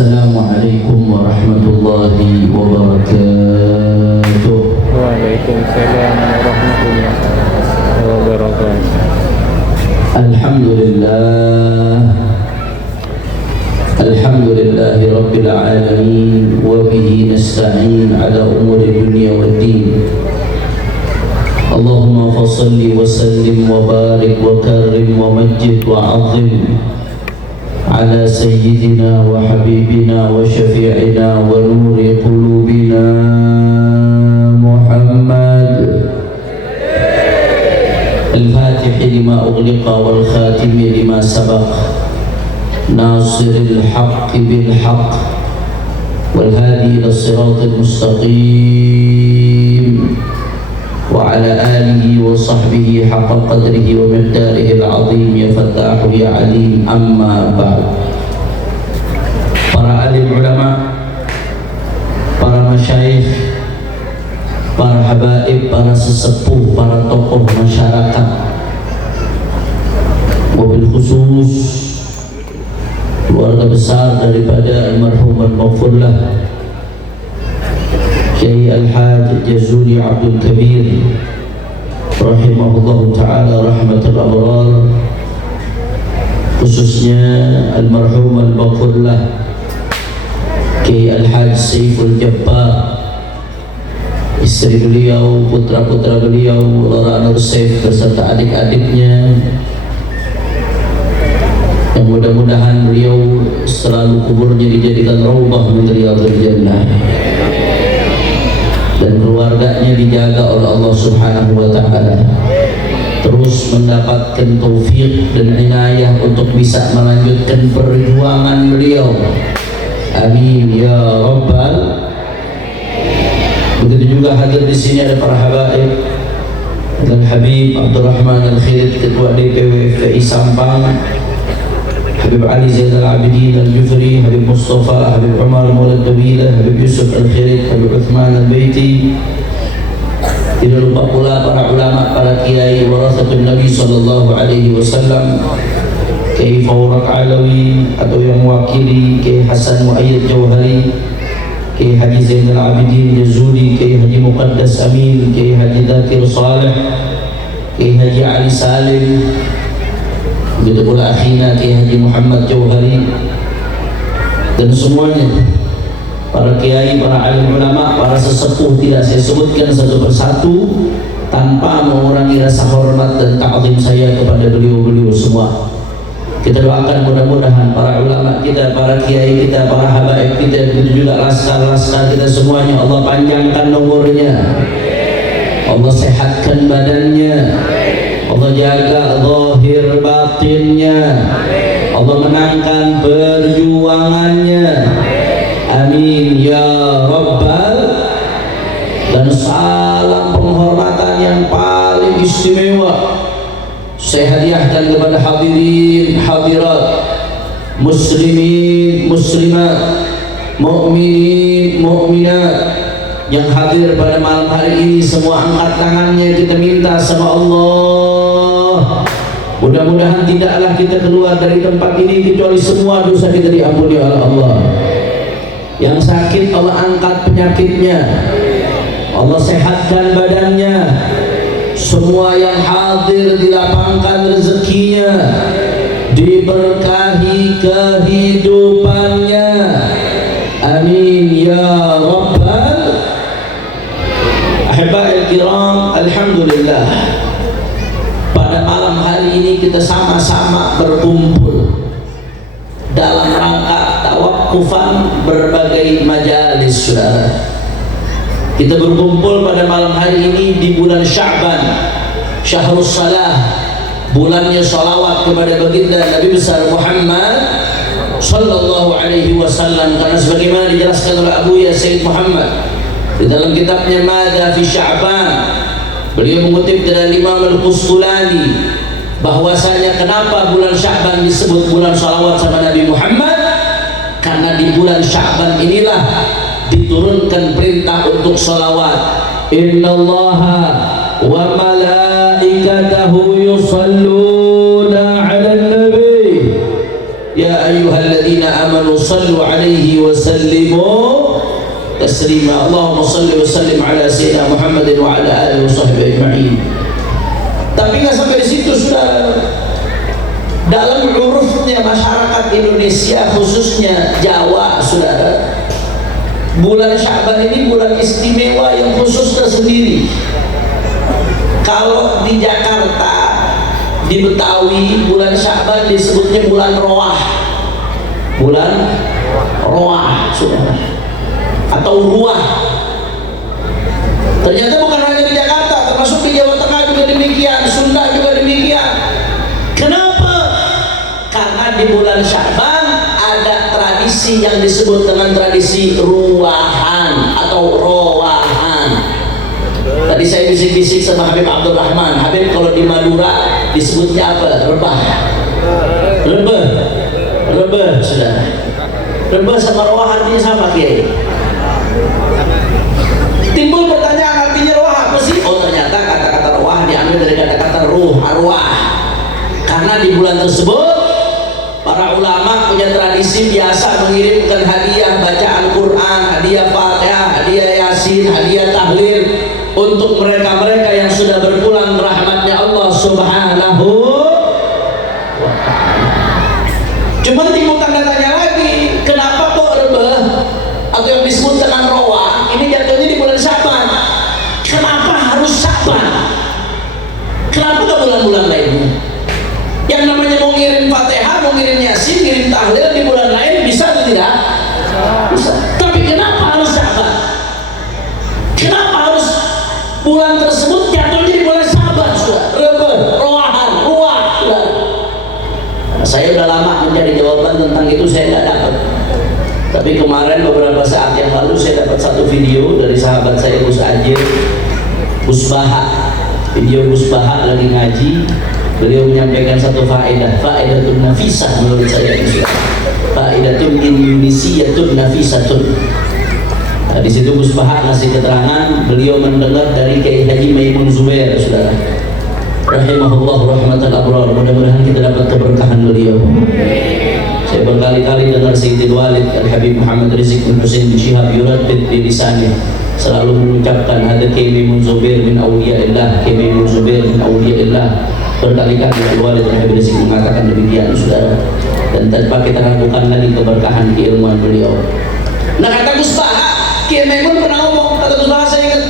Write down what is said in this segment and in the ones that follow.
Assalamualaikum warahmatullahi wabarakatuh. Waalaikumsalam warahmatullahi wabarakatuh. Alhamdulillahi rabbil alamin wa bihi nasta'in ala umuri dunya waddin. Allahumma fassalli wa sallim wa barik wa karrim wa majjid wa azim ala sayyidina wa habibina wa syafi'ina wa nuri qulubina Muhammad al-fatihi lima ughliqa wal khatimi lima sabaq nasiril haqqi bil haqq wal hadi ila siratil mustaqim wa ala alihi wa sahbihi haqqa qadrihi wa miqdarihi al-azim ya fattahu ya alim amma ba'd. Para alim ulama, para masyayikh, para habaib, para sesepuh, para tokoh masyarakat, wabil khusus keluarga besar daripada almarhum al-maghfurlah Kiai Al-Haj Jazuli Abdul Kabir rahimahullah ta'ala rahmatul abrar, khususnya almarhum al-maghfurlah Kiai Al-Haj Saiful Jabbar, istri beliau, putra-putra beliau, Lora Nur Saif beserta adik-adiknya, yang mudah-mudahan beliau selalu kuburnya dijadikan raubah min riyadhil jannah dan keluarganya dijaga oleh Allah Subhanahu wa ta'ala, terus mendapatkan taufik dan inayah untuk bisa melanjutkan perjuangan beliau. Amin ya rabbal. Begitu juga hadir di sini ada para habaib dan Habib Abdurrahman Al-Khilid, Ketua DPW FPI Sampang, Habib Ali Zainal Abidin Al-Jufri, Habib Mustafa, Habib Umar Maulad Nabila, Habib Yusuf Al-Khilid, Habib Uthman Al-Baiti. Tidak lupa pula para ulama, para kiai warathatul Nabi sallallahu alaihi wasallam, Kiai Fawrak Alawi atau yang mewakili Kiai Hasan Muayyid Jauhari, Kiai Haji Zainal Abidin Jazuli, Kiai Haji Muqaddas Amin, Kiai Haji Dzakir Saleh, Kiai Haji Ali Salim, begitu pula akhina Kiai Haji Muhammad Jauhari, dan semuanya para kiai, para alim ulama, para sesepuh tidak saya sebutkan satu persatu tanpa mengurangi rasa hormat dan ta'zim saya kepada beliau-beliau semua. Kita doakan mudah-mudahan para ulama kita, para kiai kita, para habaib kita, begitu juga laskar-laskar kita semuanya, Allah panjangkan umurnya, Allah sehatkan badannya, Allah jaga zahir batinnya, Allah menangkan perjuangannya. Amin ya rabbal. Dan salam penghormatan yang paling istimewa saya hadiahkan kepada hadirin hadirat, muslimin muslimat, mukminin mukminat yang hadir pada malam hari ini. Semua angkat tangannya, kita minta sama Allah, mudah-mudahan tidaklah kita keluar dari tempat ini kecuali semua dosa kita diampuni oleh Allah. Yang sakit Allah angkat penyakitnya, Allah sehatkan badannya. Semua yang hadir dilapangkan rezekinya, diberkahi kehidupannya. Amin ya rabbal. Ahiba'il kiram, alhamdulillah pada malam hari ini kita sama-sama berkumpul dalam rangka tawakufan berbagai majalis. Saudara, kita berkumpul pada malam hari ini di bulan Sya'ban, Syahrus Salah, bulannya salawat kepada baginda Nabi besar Muhammad sallallahu alaihi wasallam. Karena sebagaimana dijelaskan oleh Abu Ya Sayyid Muhammad di dalam kitabnya Mada fi Sya'ban, beliau mengutip dari Imam Al-Qustulani bahwasanya kenapa bulan Sya'ban disebut bulan salawat sama Nabi Muhammad, karena di bulan Sya'ban inilah diturunkan perintah untuk salawat. Innallaha wa malaikatahu yusalluna 'alan nabi ya يا أيها الذين آمنوا صلوا عليه وسلموا تسليما اللهم صل وسلم على سيدنا Muhammad wa ala alihi washabbihi ajma'in. Tapi nggak sampai di situ, sudah. Dalam urufnya masyarakat Indonesia, khususnya Jawa, saudara, bulan Sya'ban ini bulan istimewa yang khusus tersendiri. Kalau di Jakarta, di Betawi, bulan Sya'ban disebutnya bulan Roah. Bulan Roah, saudara, atau Ruah. Ternyata bukan hanya di Jakarta, termasuk di Jawa Tengah juga demikian, Sunda juga demikian. Kenapa? Karena di bulan Sya'ban ada tradisi yang disebut dengan tradisi ruahan atau rowahan. Tadi saya bisik-bisik sama Habib Abdul Rahman. Habib, kalau di Madura disebutnya apa? Rebah. Rebah, saudara. Rebah sama rowahan artinya sama, Kiai. Timbul pertanyaan, artinya roh apa sih? Oh, ternyata kata-kata roh diambil dari kata-kata ruh, arwah. Karena di bulan tersebut para ulama punya tradisi biasa mengirimkan hadiah bacaan Quran, hadiah Fatihah, hadiah Yasin, hadiah tahlil untuk mereka-mereka yang sudah berpulang rahmatnya Allah Subhanahu wa ta'ala. Cuma timbul tanda tanya lagi, kenapa kok rebah atau yang disebut dengan roa ini jatuhnya di bulan Sya'ban? Kenapa harus Sya'ban? Kenapa ke bulan-bulan lainnya? Yang namanya mau ngirim Fatihah, mau ngirim Yasin, ngirim tahlil di bulan lain bisa atau tidak? Bisa. Tapi kenapa harus Sya'ban? Kenapa harus bulan tersebut jatuhnya di bulan Sya'ban? Sudah rebah, roahan, ruah, sudah. Nah, saya udah lama mencari jawaban tentang itu, saya nggak dapat. Tapi kemarin beberapa saat yang lalu saya dapat satu video dari sahabat saya Gus Ajir, Gus Baha. Video Gus Baha lagi ngaji, beliau menyampaikan satu faedatun nafisah menurut saya. Faedatun Indonesiatun nafisatun. Nah, di situ Gus Baha ngasih keterangan, beliau mendengar dari Kiai Haji Maimun Zubair, saudara. Rahimahullah rahmatal abrar. Mudah-mudahan kita dapat keberkahan beliau. Saya berkali-kali dengar Sayyidil Walid Al-Habib Muhammad Rizq bin Husain bin Syihab yuradid di lisannya, selalu mengucapkan ada Kiai Maimun Zubair bin Awliyaillah, Kiai Maimun Zubair bin Awliyaillah. Berkali-kali Al-Walid Al-Habib Rizq mengatakan demikian, saudara. Dan tanpa kita ragukan lagi keberkahan keilmuan beliau. Nah, kata Gus Baha, Kiai Maimun pernah ngomong, kata Gus Baha, saya ingat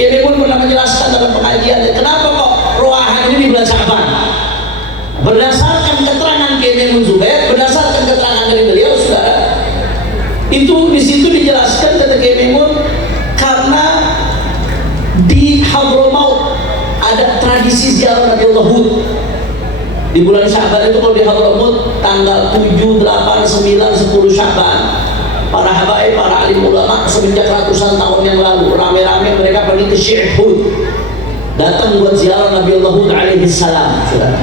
Kiai Maimun pernah menjelaskan dalam pengajiannya, kenapa kok ruahan ini di bulan Sya'ban? Berdasarkan keterangan Kiai Maimun Zubair, berdasarkan keterangan dari beliau, saudara, itu di situ dijelaskan kata Kiai Maimun, karena di Hadramaut ada tradisi ziarah Nabiullah Hud. Di bulan Sya'ban itu kalau di Hadramaut tanggal 7, 8, 9, 10 Sya'ban, para habaib, para alim ulama semenjak ratusan tahun yang lalu rame-rame mereka pergi ke Syekh Hud, datang buat ziarah Nabiullah Hud alaihi salam, saudara.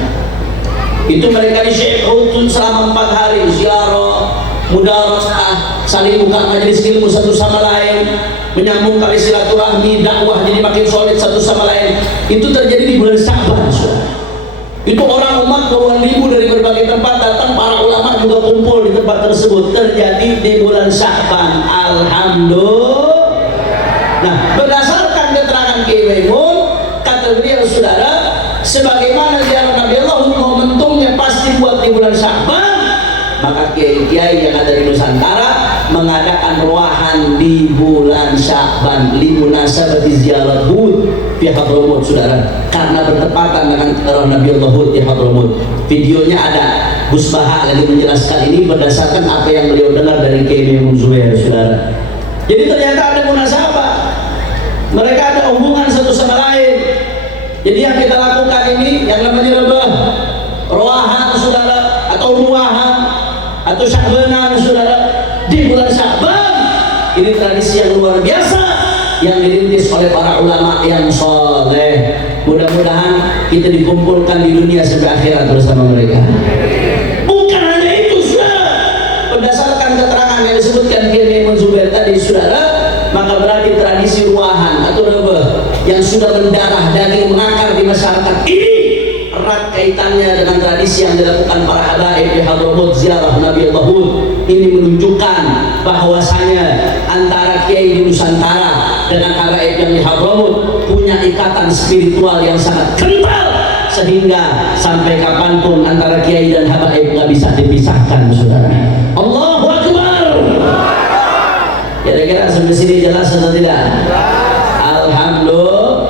Itu mereka di Syekh Hud selama 4 hari ziarah, mudarasah, saling buka majelis ilmu satu sama lain, menyambung tali silaturahmi, dakwah jadi makin solid satu sama lain. Itu terjadi di bulan Sya'ban, saudara. Itu orang umat puluhan ribu dari berbagai tempat datang, para ulama juga kumpul di tempat tersebut. Terjadi di bulan Sya'ban. Alhamdulillah. Nah, berdasarkan keterangan Kiai Maimun, kata beliau, saudara, sebagaimana ziarah Nabiullah momentumnya pasti buat di bulan Sya'ban, maka kiai-kiai yang ada di Nusantara mengadakan ruahan di bulan Sya'ban limunasabati ziarah Hud di Hadramaut, saudara, karena bertepatan dengan ziarah Nabiullah Hud di Hadramaut. Videonya ada, Gus Baha lagi menjelaskan ini berdasarkan apa yang beliau dengar dari Kiai Maimun Zubair, saudara. Jadi ternyata ada munasabah, mereka ada hubungan satu sama lain. Jadi yang kita lakukan ini yang namanya rebah, ruahan, saudara, atau ruahan atau Sya'banan, saudara, di bulan Sya'ban. Ini tradisi yang luar biasa yang dirintis oleh para ulama yang soleh. Mudah-mudahan kita dikumpulkan di dunia sampai akhirat bersama mereka. Bukan hanya itu, saudara, berdasarkan keterangan yang disebutkan Kiai Maimun Zubair tadi, saudara, maka berarti tradisi ruahan atau rebah yang sudah mendarah daging mengakar di masyarakat ini erat kaitannya dengan tradisi yang dilakukan para habaib di Hadramut ziarah Nabi Hud. Ini menunjukkan bahwasanya antara kiai di Nusantara dengan habaib yang di Hadramut punya ikatan spiritual yang sangat kental, sehingga sampai kapanpun antara kiai dan habaib nggak bisa dipisahkan, saudara. Allahu Akbar. Kira-kira sampai sini jelas atau tidak? Alhamdulillah.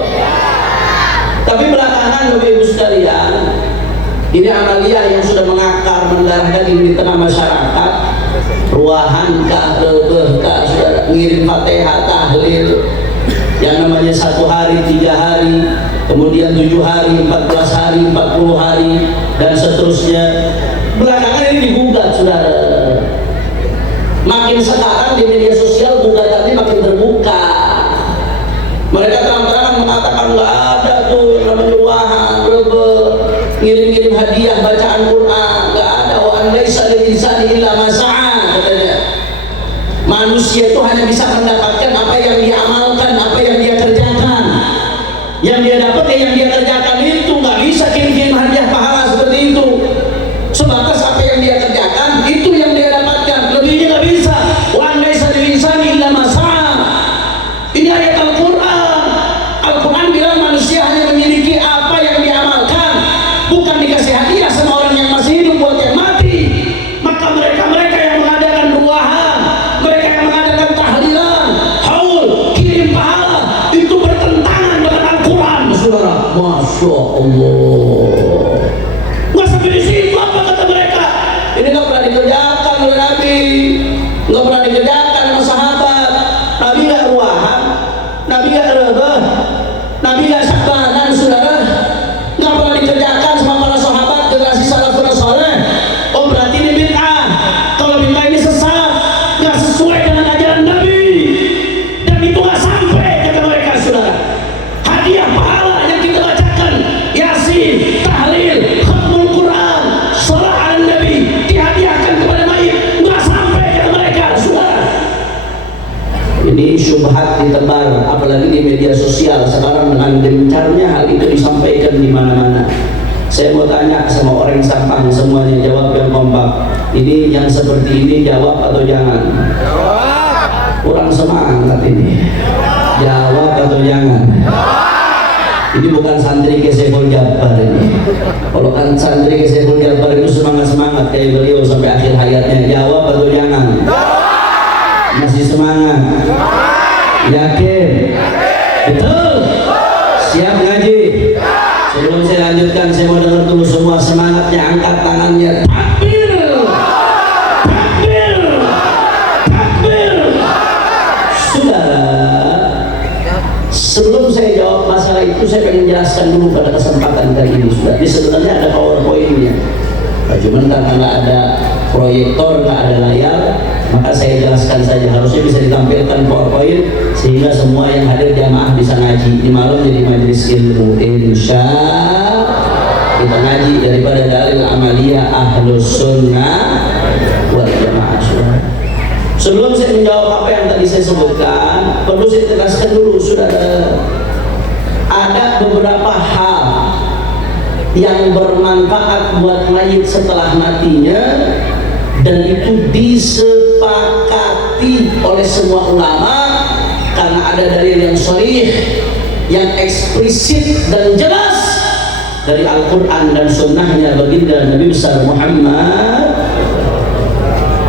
Tapi belakangan Bapak Ibu sekalian, ini amaliyah yang sudah mengakar mendarah daging di tengah masyarakat. Ruahan kah, lebih kah, saudara, ngirim Fatihah, tahlil yang namanya 1 hari, 3 hari, kemudian 7 hari, 14 hari, 40 hari, dan seterusnya. Belakangan ini digugat, saudara. Makin sekarang di media sosial gugatannya makin terbuka. Mereka terang-terangan mengatakan nggak ada tuh yang namanya ruahan, ngirim-ngirim hadiah bacaan Quran, nggak ada. Wa an laisa lil insani illa ma sa'a, katanya. Manusia itu hanya bisa mendapatkan apa yang dia amalkan, apa yang dia kerjakan. Yang dia dapat yang dia kerjakan itu, nggak bisa kirim-kirim hadiah pahala seperti itu. Sebatas apa yang dia kerjakan itu yang dia dapatkan, lebihnya nggak bisa. Wa an laisa lil insani illa ma sa'a. Ini ayat Al-Quran. Al-Quran bilang manusia hanya memiliki apa yang diamalkan, bukan dikasih hadiah sama orang yang masih hidup buat yang mati. Maka mereka yang mengadakan ruahan, mereka yang mengadakan tahlilan, haul, kirim pahala, itu bertentangan dengan Al-Quran, saudara. Masya Allah. Nggak sampai di situ, apa kata mereka? Ini nggak pernah dikerjakan oleh Nabi, nggak pernah dikerjakan sama sahabat. Nabi nggak ruahan, Nabi nggak rebah, Nabi nggak sabanan, saudara. Nggak pernah dikerjakan sama para sahabat generasi salafun saleh. Oh, berarti ini bid'ah. Kalau bid'ah ini sesat, nggak sesuai dengan ajaran Nabi, dan itu nggak sampai, kata mereka, saudara. Hadiah pahala yang kita bacakan, Yasin, tahlil, khatmul Quran, salat ala Nabi, dihadiahkan kepada mayit, nggak sampai, kata mereka, saudara. Ini syubhat ditebar, apalagi di media sosial sekarang dengan gencarnya hal itu disampaikan di mana-mana. Saya mau tanya sama orang Sampang semuanya, jawab yang kompak. Ini yang seperti ini jawab atau jangan? Jawab. Kurang semangat ini. Jawab atau jangan? Ini bukan santri ke Saiful Jabbar ini. Kalau kan santri ke Saiful Jabbar itu semangat-semangat kayak beliau sampai akhir hayatnya. Jawab atau jangan? Masih semangat? Yakin? Betul? Siap ngaji? Sebelum saya lanjutkan, saya mau dengar dulu semua semangatnya, angkat tangannya. Takbir! Takbir! Takbir! Saudara, sebelum saya jawab masalah itu, saya pengen jelaskan dulu pada kesempatan kali ini, sudah. Ini sebenarnya ada PowerPoint-nya. Cuman karena nggak ada proyektor, nggak ada layar, maka saya jelaskan saja. Harusnya bisa ditampilkan PowerPoint sehingga semua yang hadir jamaah bisa ngaji. Ini malam jadi majelis ilmu, insya kita ngaji daripada dalil amaliyah ahlus sunnah wal jamaah. Sebelum saya menjawab apa yang tadi saya sebutkan, perlu saya tegaskan dulu, saudara. Ada beberapa hal yang bermanfaat buat mayit setelah matinya, dan itu disepakati oleh semua ulama karena ada dalil yang sharih, yang eksplisit dan jelas dari Al-Quran dan sunnahnya baginda Nabi besar Muhammad.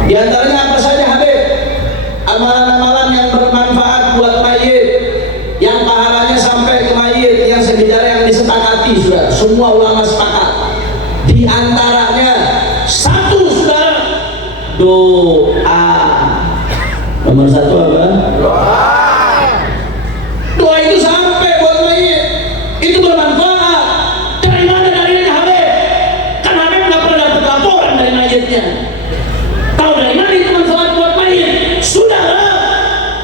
Di antaranya apa saja, Habib? Amalan-amalan yang bermanfaat buat mayit, yang pahalanya sampai ke mayit, yang saya bicara yang disepakati, sudah semua ulama sepakat. Di antaranya satu, saudara, doa. Nomor satu apa? Doa. Doa itu sampai buat mayit, itu bermanfaat. Dari mana dalilnya, Habib? Kan Habib nggak pernah dapat laporan dari mayitnya. Tahu dari mana itu manfaat buat mayit? Saudara,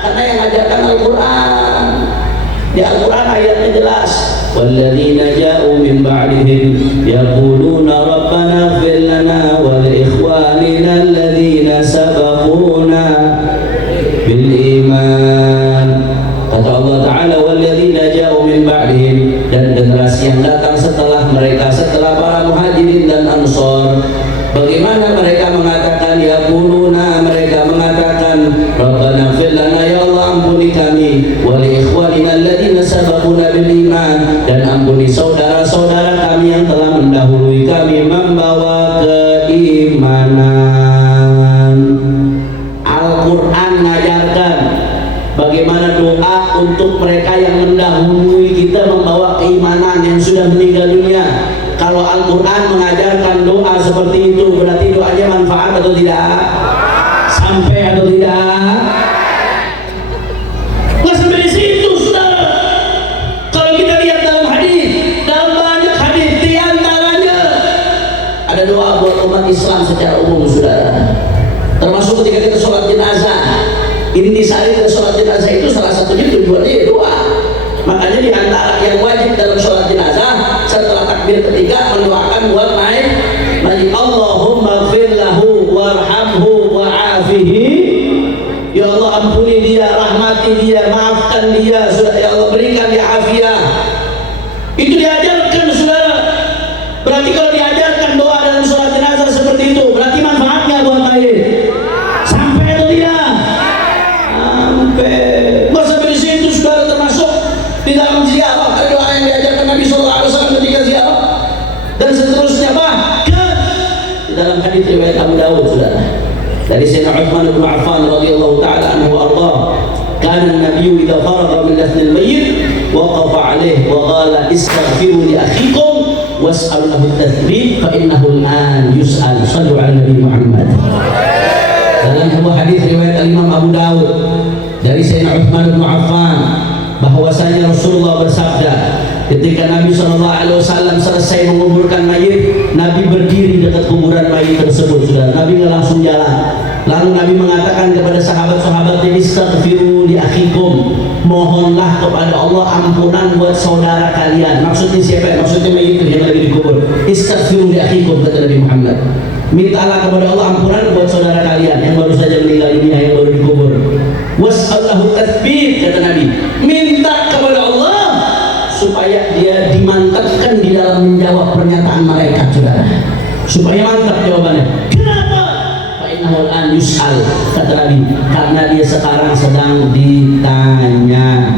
karena yang ajarkan Al-Quran. Di Al-Quran ayatnya jelas. Walladzina ja'u min ba'dihim yaquluna rabbana ighfir lana wa li ikhwanina alladzina sabaquna bil iman. Kata Allah Ta'ala, walladzina ja'u min ba'dihim, dan generasi yang datang setelah mereka, setelah seperti itu, berarti doanya manfaat atau tidak? Sampai atau tidak? Nggak sampai di situ, saudara. Kalau kita lihat dalam hadis, dalam banyak hadis, di antaranya ada doa buat umat Islam secara umum, saudara. Termasuk ketika kita sholat jenazah, intisari dari sholat jenazah itu salah satunya tujuannya ya doa. Makanya di antara yang wajib dalam sholat jenazah setelah takbir ketiga mendoakan buat mayit, Allahumma gfir lahu warhamhu wa'afihi. Ya Allah, ampuni dia, rahmati dia, maafkan dia, sudah ya Allah, berikan dia afiat. Itu diajarkan, saudara. Berarti kalau diajarkan doa dalam sholat jenazah seperti itu, berarti manfaatnya buat mayit. Sampai atau tidak? Sampai. Nggak sampai di situ, saudara. Termasuk di dalam ziarah ada doa yang diajarkan Nabi SAW ketika ziarah, dan seterusnya. Bahkan di dalam hadis riwayat Abu Dawud, saudara, dari Sayyidina Uthman bin Affan radhiyallahu taala anhu arda, kana an-nabiy idza faragha min dafn al-mayyit waqafa alayhi wa qala istaghfiru li akhikum was'alu lahu at-tathbit fa innahu al-an yus'al. Shallu ala Nabi Muhammad. Dalam sebuah hadis riwayat Imam Abu Dawud dari Sayyidina Uthman bin Affan bahwasanya Rasulullah bersabda, ketika Nabi SAW selesai menguburkan mayit, Nabi berdiri dekat kuburan mayit tersebut, sudah. Nabi nggak langsung jalan. Lalu Nabi mengatakan kepada sahabat-sahabatnya, istaghfiru li akhikum, mohonlah kepada Allah ampunan buat saudara kalian. Maksudnya siapa? Maksudnya mayit yang lagi dikubur. Istaghfiru li akhikum, kata Nabi Muhammad. Mintalah kepada Allah ampunan buat saudara kalian yang baru saja meninggal dunia, yang baru dikubur. Was'allahu tathbit, kata Nabi. Minta kepada Allah supaya dia dimantapkan di dalam menjawab pernyataan malaikat, saudara. Supaya mantap jawabannya. Kenapa? Fa'innahu al-an yus'al, kata Nabi, karena dia sekarang sedang ditanya.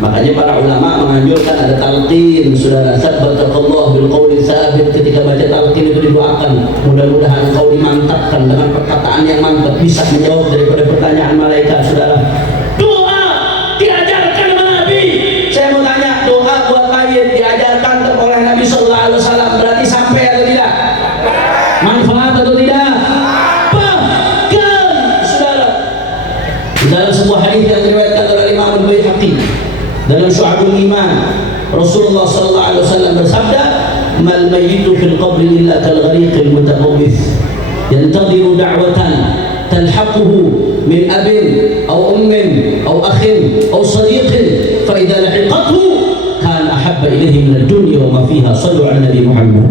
Makanya para ulama menganjurkan ada talqin, saudara. Sabbatallah bil qawli tsabit. Ketika baca talqin itu didoakan, mudah-mudahan engkau dimantapkan dengan perkataan yang mantap, bisa menjawab daripada pertanyaan malaikat, saudara. Doa diajarkan oleh Nabi. Saya mau tanya, doa buat mayit diajarkan oleh Nabi sallallahu alaihi wasallam, berarti sampai atau tidak? Manfaat atau tidak? Bahkan, saudara, dalam sebuah hadis yang diriwayatkan oleh Imam Al-Baihaqi dalam Syu'abul Iman, Rasulullah sallallahu alaihi wasallam bersabda, mal mayyitu fil qabri illa kal ghariqil mutaqabbis yantadhiru da'watan talhaquhu min abin aw ummin aw akhin aw sadiqin fa idza lahiqathu kana ahabba ilayhi min ad-dunya wa ma fiha. Shallu ala Nabi Muhammad.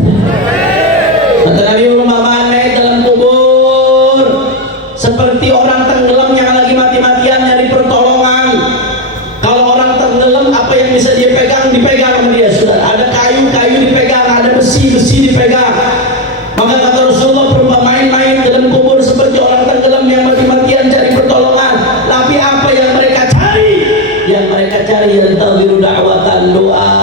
Kata Nabi, perumpamaan mayit dalam kubur seperti orang tenggelam yang lagi mati-matian nyari pertolongan. Kalau orang tenggelam, apa yang bisa dia pegang, dipegang sama dia, saudara. Ada kayu-kayu dipegang, ada besi-besi dipegang. Maka kata Rasulullah, perumpamaan mayit dalam kubur seperti orang tenggelam yang mati-matian cari pertolongan. Tapi apa yang mereka cari? Yang mereka cari yantadhiru da'watan, doa.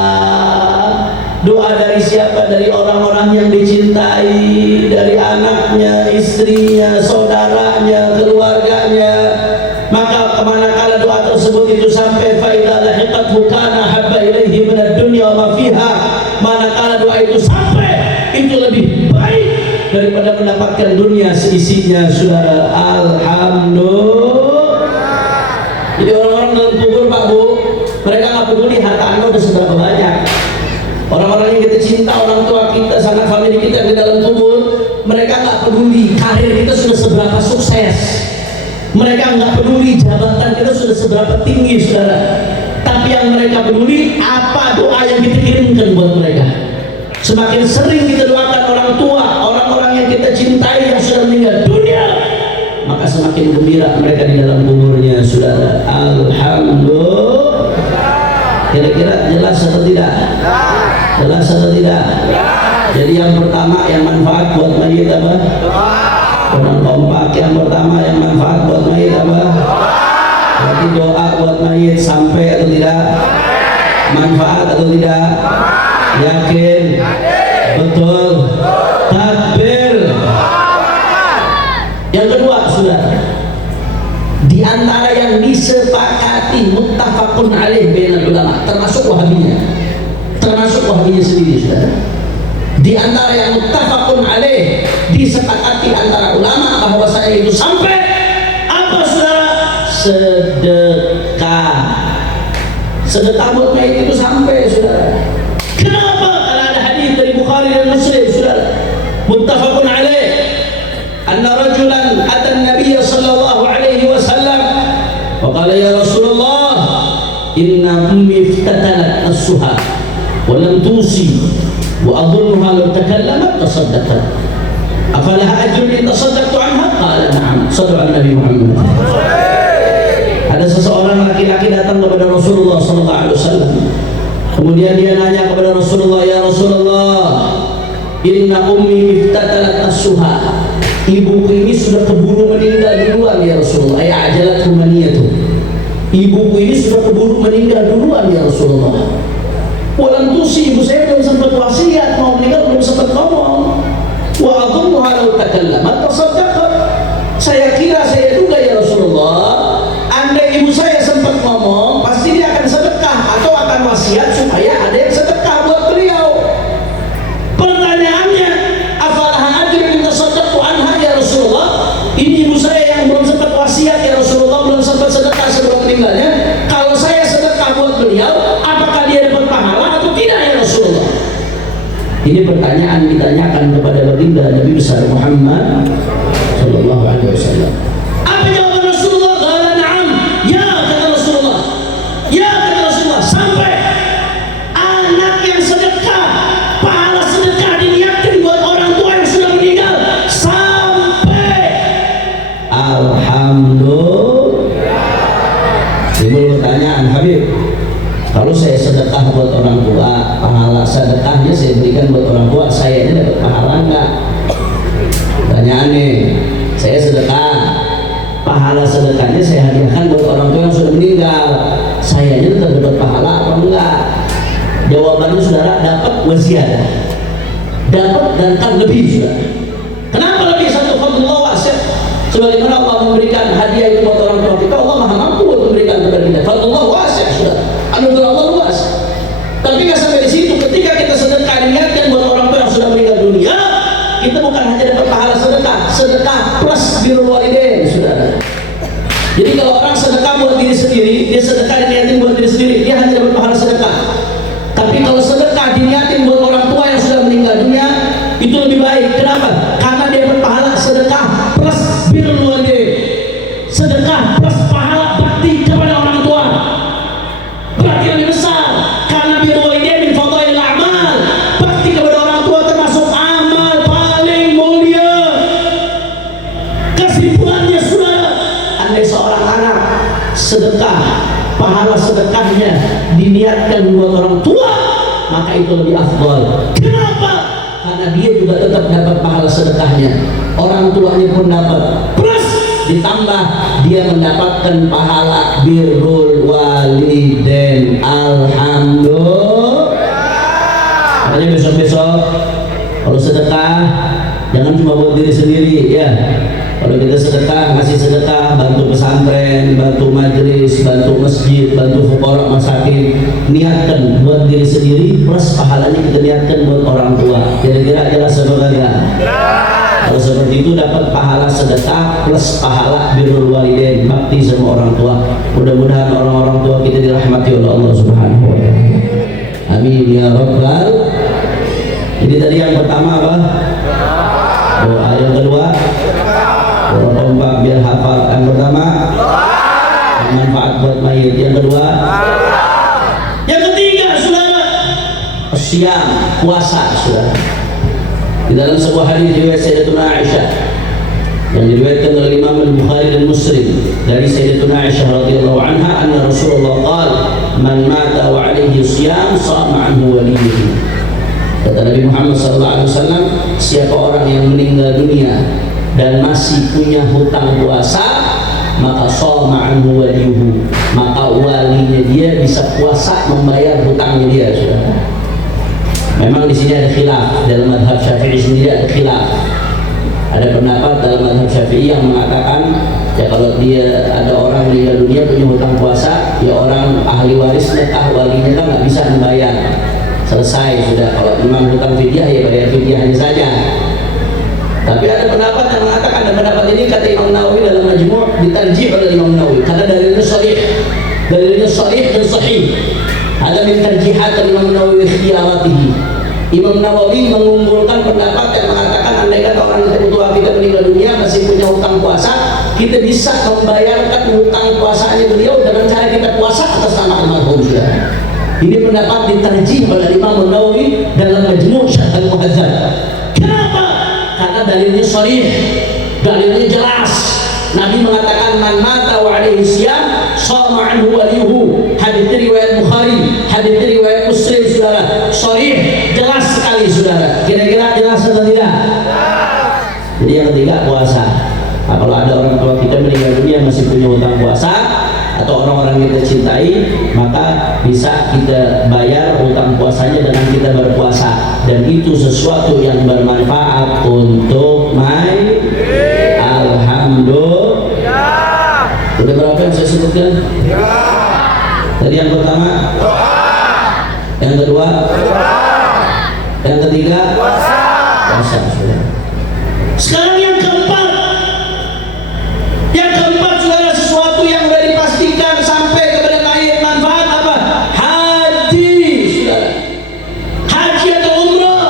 Doa dari siapa? Dari orang-orang yang dicintai, dari anaknya, istrinya, saudaranya, keluarganya. Maka manakala doa tersebut itu sampai faida lahiqathu kana habba ilaihi min ad-dunya wa ma fiha, manakala doa itu sampai, itu lebih baik daripada mendapatkan dunia seisinya, saudara. Alhamdulillah. Jadi orang-orang dalam kubur, Pak Bu, mereka nggak peduli harta Anda udah seberapa banyak. Orang-orang yang kita cinta, orang tua kita, sanak famili kita yang di dalam kubur, mereka nggak peduli karir kita sudah seberapa sukses. Mereka nggak peduli jabatan kita sudah seberapa tinggi, saudara. Tapi yang mereka peduli apa doa yang kita kirimkan buat mereka. Semakin sering kita doakan orang tua, orang-orang yang kita cintai yang sudah meninggal dunia, maka semakin gembira mereka di dalam kuburnya, saudara. Alhamdulillah. Kira-kira jelas atau tidak? Jelas atau tidak? Jadi yang pertama yang manfaat buat mayit apa? Orang kompak. Yang pertama yang manfaat buat mayit apa? Berarti doa buat mayit sampai atau tidak? Manfaat atau tidak? Yakin? Betul? Takbir. Yang kedua, sudah di antara yang disepakati muttafaqun alaih bainal ulama, termasuk Wahabiyah sendiri, saudara. Di antara yang muttafaqun alaih, disepakati antara ulama bahwasanya itu sampai apa saudara? Sedekah. Sedekah buat mayit itu sampai saudara. Kenapa? Karena ada hadis dari Bukhari dan Muslim saudara. Muttafaqun alaih. Anna rajulan ata an-nabiy sallallahu alaihi wasallam wa qala ya Rasulullah inna ummi iftatalat as-suha wa lam tusi wa adhunnuha law takallamat tasaddaqat afalaha ajrun in tasaddaqtu anha qala na'am sadaq an-nabi Muhammad. Ada seseorang laki-laki datang kepada Rasulullah sallallahu alaihi wasallam, kemudian dia nanya kepada Rasulullah, ya Rasulullah, inna ummi iftatalat as-suha, ibuku ini sudah keburu meninggal duluan ya Rasulullah. Ay ajalat humaniyatu, ibuku ini sudah keburu meninggal duluan ya Rasulullah. Walam tusi, ibu saya belum sempat wasiat, mau meninggal belum sempat ngomong. Wa adhunnuha law takallamat tasaddaqat, saya kira, saya duga ya Rasulullah, andai ibu saya sempat ngomong pasti dia akan sedekah atau akan wasiat supaya ada yang sedekah buat beliau. Pertanyaannya, afalaha ajrun in tasaddaqtu anha ya Rasulullah, ini ibu saya yang belum sempat wasiat ya Rasulullah, belum sempat sedekah sebelum meninggalnya, kalau saya sedekah buat beliau apakah dia dapat pahala atau tidak ya Rasulullah? Ini pertanyaan ditanyakan kepada baginda Nabi besar Muhammad sallallahu alaihi wasallam. Apa jawaban Rasulullah? Qala na'am. Ya, kata Rasulullah. Ya, kata Rasulullah, sampai anak yang sedekah, pahala sedekah diniatkan buat orang tua yang sudah meninggal, sampai alhamdulillah. Timbul pertanyaan, Habib, kalau saya sedekah buat orang tua, pahala sedekahnya saya berikan buat orang tua, saya ini dapat pahala enggak? Pertanyaannya, saya sedekah, pahala sedekahnya saya hadiahkan buat orang tua yang sudah meninggal, saya ini tetap dapat pahala apa enggak? Jawabannya saudara, dapat wasiat, dapat dan kan lebih saudara. Kenapa lebih? Satu, fadlullah wasiat, sebagaimana Allah memberikan hadiah itu buat orang tua kita, Allah maha mampu untuk memberikan kepada kita. Fadlullah wasiat saudara, anugerah Allah luas. Tapi nggak sampai di situ. Ketika kita sedekah diniatkan buat orang tua yang sudah meninggal dunia, kita bukan hanya dapat pahala sedekah, sedekah plus birrul walidain saudara. Jadi kalau orang sedekah buat diri sendiri, dia sedekah diniatin buat diri sendiri, dia hanya dapat pahala sedekah. Tapi kalau sedekah diniatin buat orang tua yang sudah meninggal dunia, itu lebih baik. Kenapa? Karena dia dapat pahala sedekah plus birrul walidain, sedekah plus pahala bakti kepada orang tua. Berarti lebih besar, karena birrul walidain min fadail a'mal, bakti kepada orang tua termasuk amal paling mulia. Kesimpulannya saudara, andai seorang anak sedekah, pahala sedekahnya diniatkan buat orang tua, maka itu lebih afdal. Kenapa? Karena dia juga tetap dapat pahala sedekahnya, orang tuanya pun dapat, plus ditambah dia mendapatkan pahala birrul walidain. Alhamdulillah. Makanya besok-besok kalau sedekah jangan cuma buat diri sendiri ya. Kalau kita sedekah, ngasih sedekah, bantu pesantren, bantu majelis, bantu masjid, bantu fuqara masakin, niatkan buat diri sendiri plus pahalanya kita niatkan buat orang tua. Kira-kira jelas apa kalian? Kalau seperti itu dapat pahala sedekah plus pahala birrul walidain, bakti sama orang tua. Mudah-mudahan orang-orang tua kita dirahmati oleh Allah Subhanahu wa taala. Amin ya rabbal. Jadi tadi yang pertama apa? Doa. Yang kedua, doa kompak biar hafal. Yang pertama, manfaat buat mayit. Yang kedua, yang ketiga, saudara, siam, puasa, saudara. Di dalam sebuah hadis riwayat Sayyidatuna Aisyah yang diriwayatkan oleh Imam Al-Bukhari dan Muslim dari Sayyidatuna Aisyah radhiyallahu anha, anna Rasulullah qala man mata wa alaihi siyam sama anhu waliyuhu. Kata Nabi Muhammad SAW, siapa orang yang meninggal dunia dan masih punya hutang puasa, maka sama anhu waliyuhu, maka walinya dia bisa puasa membayar hutangnya dia. Saudara. Memang di sini ada khilaf dalam mazhab Syafi'i sendiri, ada khilaf. Ada pendapat dalam mazhab Syafi'i yang mengatakan ya kalau dia ada orang meninggal dunia punya hutang puasa, ya orang ahli warisnya, walinya kan nggak bisa membayar. selesai sudah. Kalau memang hutang fidyah ya bayar fidyahnya saja. Tapi ada pendapat yang mengatakan, dan pendapat ini kata Imam Nawawi dalam Majmu' ditarjih oleh Imam Nawawi karena dalilnya sahih dan sahih. Ada min tarjihat Imam Nawawi ikhtiyaratihi. Imam Nawawi mengunggulkan pendapat yang mengatakan andai kata orang yang tua kita meninggal dunia masih punya hutang puasa, kita bisa membayarkan hutang puasanya beliau dengan cara kita puasa atas nama almarhum. Ini pendapat ditarjih oleh Imam Nawawi dalam Majmu' Syarh Al-Muhadzab. Kenapa? Karena dalilnya sharih, dalilnya jelas. Nabi mengatakan man mata wa alaihi siyam shama anhu waliyuhu. Hadis riwayat Bukhari, hadis riwayat Muslim, saudara. Sharih, jelas sekali, saudara. Kira-kira jelas atau tidak? Jadi yang ketiga puasa. Nah, kalau ada orang tua kita meninggal dunia masih punya hutang puasa atau orang-orang kita cintai, maka bisa kita bayar hutang puasanya dengan kita berpuasa, dan itu sesuatu yang bermanfaat untuk alhamdulillah. Udah berapa yang saya sebutkan? Tadi yang pertama doa, yang kedua doa, yang ketiga puasa. Sekarang yang keempat, saudara, sesuatu yang sudah dipastikan sampai kepada akhir manfaat apa? Haji, saudara. Haji atau umrah.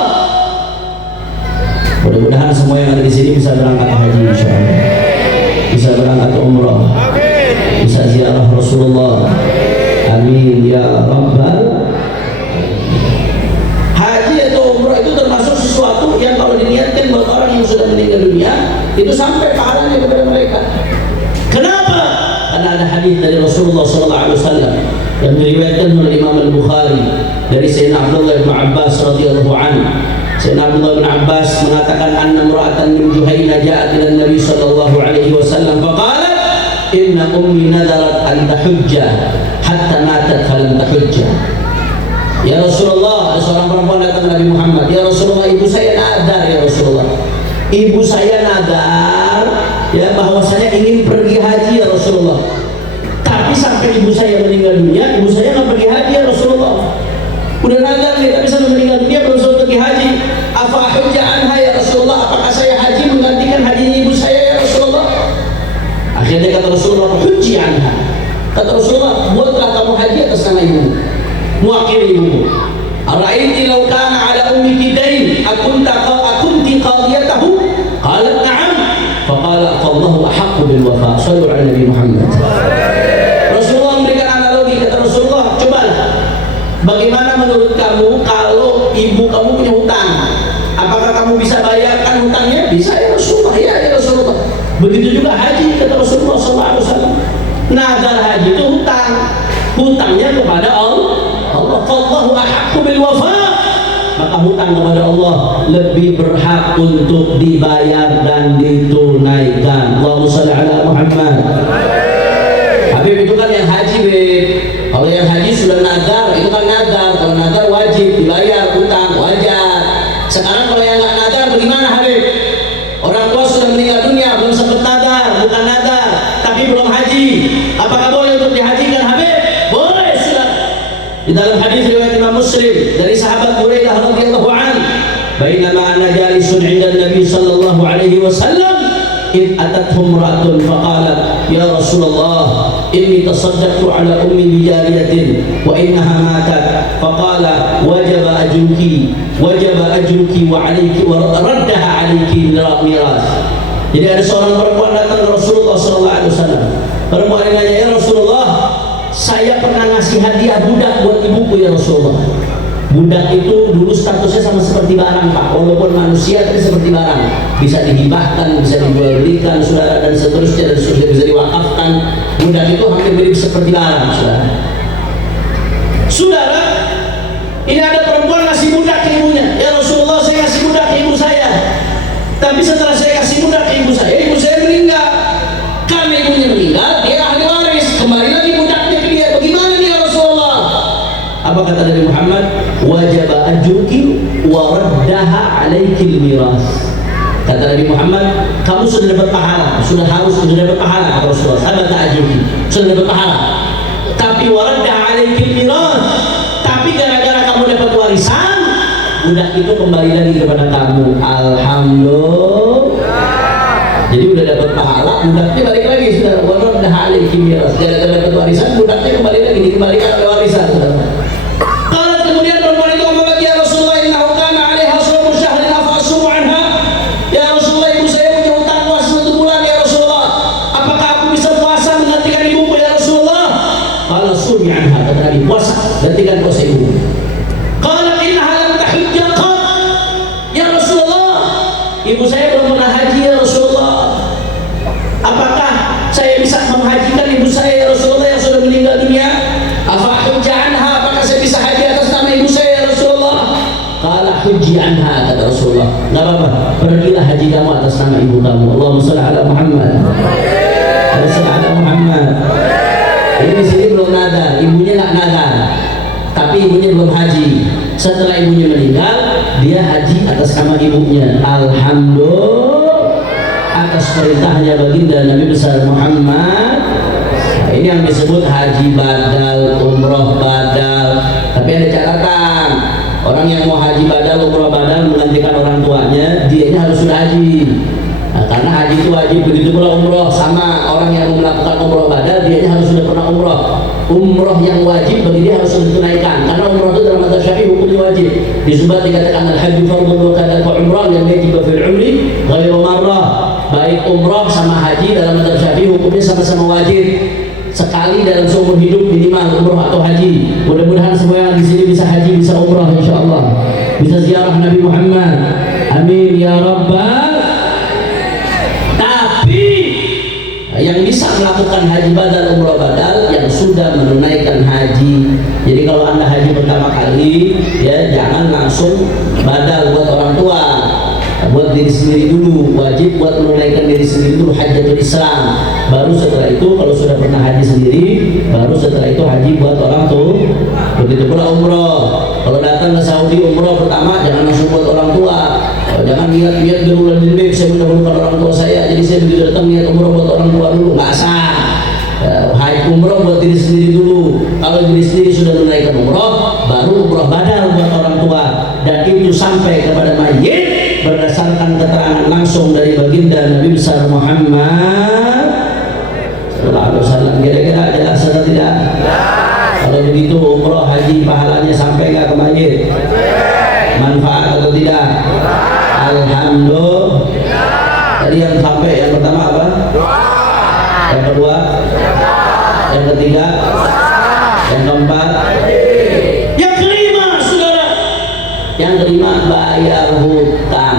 Mudah-mudahan semua yang ada di sini bisa berangkat haji, insyaallah. Bisa berangkat umrah. Bisa ziarah Rasulullah. Amin ya rabbal. Haji atau umrah itu termasuk sesuatu yang kalau diniatkan buat orang yang sudah meninggal dunia, itu sampai pahalanya kepada mereka. Kenapa? Karena ada hadis dari Rasulullah SAW yang diriwayatkan oleh Imam Al-Bukhari dari Sayyidina Abdullah bin Abbas radhiyallahu anhu. Sayyidina Abdullah bin Abbas mengatakan anna imra'atan min Juhayna ja'at ila Nabi sallallahu alaihi wasallam faqalat inna ummi nadarat an tahujja hatta matat falam tahujja. Ya Rasulullah, ada seorang perempuan datang Nabi Muhammad. Ya Rasulullah, ibu saya nadar ya Rasulullah. Ibu saya nadar ya bahwasanya ingin pergi haji ya Rasulullah. Tapi sampai ibu saya meninggal dunia, ibu saya nggak pergi haji ya Rasulullah. Udah nadar nih, tapi sampai meninggal dunia belum sempat pergi haji. Apa hujja anha ya Rasulullah? Apakah saya haji menggantikan hajinya ibu saya ya Rasulullah? Akhirnya kata Rasulullah, hujji anha. Kata Rasulullah, buatlah kamu haji atas nama ibu, mewakili ibumu. Ara'aiti law kana ala ummiki dain akunti qadiyatahu? Qalat na'am. Faqala fallahu ahaqqu bil wafa. Shallu ala Nabi Muhammad. Rasulullah memberikan analogi, kata Rasulullah, cobalah, bagaimana menurut kamu kalau ibu kamu punya hutang? Apakah kamu bisa bayarkan hutangnya? Bisa ya Rasulullah. Ya Rasulullah. Begitu juga haji, kata Rasulullah SAW. Nazar haji itu hutangnya kepada Allah. Fallahu ahaqqu bil wafa. Maka hutang kepada Allah lebih berhak untuk dibayar dan ditunaikan. Allahumma shalli ala Muhammad. Habib itu kan yang haji, Beb. Kalau yang haji sudah nazar, itu kan nazar. Kalau nazar wajib dibayar, hutang wajar. Sekarang kalau yang nggak nazar bagaimana, Habib? Orang tua sudah meninggal dunia, belum sempat nazar, bukan nazar, tapi belum haji. Apakah boleh untuk dihajikan, Habib? Boleh, sudah. Di dalam hadis riwayat Imam Muslim dari sahabat Buraidah radhiyallahu anhu, bainama ana jalisun 'inda Nabi sallallahu alaihi wasallam id atathum ra'atun faqalat ya Rasulullah inni tasaddaqtu ala ummi bi jariyatin wa innaha matat faqala wajaba ajruki wa 'alayki wa raddaha 'alayki miras. Jadi ada seorang perempuan datang ke Rasulullah sallallahu alaihi wasallam. Perempuan ini nanya, ya Rasulullah, saya pernah ngasih hadiah budak buat ibuku ya Rasulullah. Budak itu dulu statusnya sama seperti barang, Pak. Walaupun manusia tapi seperti barang, bisa dihibahkan, bisa dijual belikan, saudara, dan seterusnya, dan seterusnya, bisa diwakafkan. Budak itu hampir mirip seperti barang, saudara. Saudara, ini ada perempuan ngasih budak ke ibunya. Ya Rasulullah, saya ngasih budak ke ibu saya, tapi setelah saya kasih budak ke ibu saya meninggal. Karena ibunya meninggal, dia ahli waris, kembali lagi budaknya ke dia. Bagaimana nih ya Rasulullah? Apa kata Nabi Muhammad? Wajib ajruki wa raddaha 'alaikil miras. Kata Nabi Muhammad, kamu sudah dapat pahala, sudah dapat pahala, kata Rasulullah. Sabata ajruki, sudah dapat pahala. Tapi wa raddaha 'alaikil miras. Tapi gara-gara kamu dapat warisan, budak itu kembali lagi kepada kamu. Alhamdulillah. Jadi udah dapat pahala, budaknya balik lagi sudah. Walau dah alih kimiras, jangan dapat warisan, budaknya kembali lagi dikembalikan oleh warisan. Kalau kemudian perempuan itu ngomong lagi, ya Rasulullah, innahu kana 'alaiha shawmu syahrin afa asumu anha. Ya Rasulullah, ibu saya punya hutang puasa 1 bulan ya Rasulullah. Apakah aku bisa puasa menggantikan ibuku ya Rasulullah? Qala sumi anha, kata Nabi, puasa, gantikan puasa ibu. Qala innaha lam tahujja qat. Ya Rasulullah, ibu saya belum pernah haji ya Rasulullah. Apakah saya bisa menghajikan ibu saya ya Rasulullah yang sudah meninggal dunia? Afa hujja anha, apakah saya bisa haji atas nama ibu saya ya Rasulullah? Qala hujji anha, kata Rasulullah. Enggak apa-apa, pergilah haji kamu atas nama ibu kamu. Allahumma shalli ala Muhammad. Shalli ala Muhammad. Ini di sini belum nadar, ibunya nak nadar, tapi ibunya belum haji. Setelah ibunya meninggal, dia haji atas nama ibunya. Alhamdulillah, atas perintahnya baginda Nabi besar Muhammad. Nah, ini yang disebut haji badal, umroh badal. Tapi ada catatan, orang yang mau haji badal, umroh badal menggantikan orang tuanya, dianya harus sudah haji. Nah, karena haji itu wajib, begitu pula umroh. Sama orang yang mau melakukan umroh badal, dianya harus sudah pernah umroh. Umroh yang wajib bagi dia harus ditunaikan, karena umroh itu dalam mazhab Syafi'i hukumnya wajib. Disebut dikatakan al-hajju fardhun wa kadza umrah yang wajib fil umri ghairu marrah. Baik umroh sama haji dalam mazhab Syafi'i hukumnya sama-sama wajib. Sekali dalam seumur hidup minimal umroh atau haji. Mudah-mudahan semua yang di sini bisa haji, bisa umroh insyaallah. Bisa ziarah Nabi Muhammad. Amin ya rabbal. Tapi yang bisa melakukan haji badal, umroh badal yang sudah menunaikan haji. Jadi kalau Anda haji pertama kali, ya jangan langsung badal buat orang tua. Buat diri sendiri dulu, wajib buat menunaikan diri sendiri dulu hajatul Islam. Baru setelah itu kalau sudah pernah haji sendiri, baru setelah itu haji buat orang tua. Begitu pula umroh. Kalau datang ke Saudi umroh pertama jangan langsung buat orang tua. Jangan niat berulang diri, saya mendahulukan orang tua saya, jadi saya begitu datang niat umroh buat orang tua dulu, nggak sah. Haji umroh buat diri sendiri dulu. Kalau diri sendiri sudah menunaikan umroh, baru umroh badal buat orang tua. Dan itu sampai kepada mayit berdasarkan keterangan langsung dari baginda Nabi besar Muhammad sallallahu alaihi wasallam. Kira-kira jelas atau tidak? Kalau begitu umroh haji pahalanya sampai nggak ke mayit? Manfaat atau tidak? Alhamdulillah. Tadi yang sampai yang pertama apa? Yang kedua? Yang ketiga? Yang keempat? Yang kelima, saudara. Yang kelima, bayar hutang.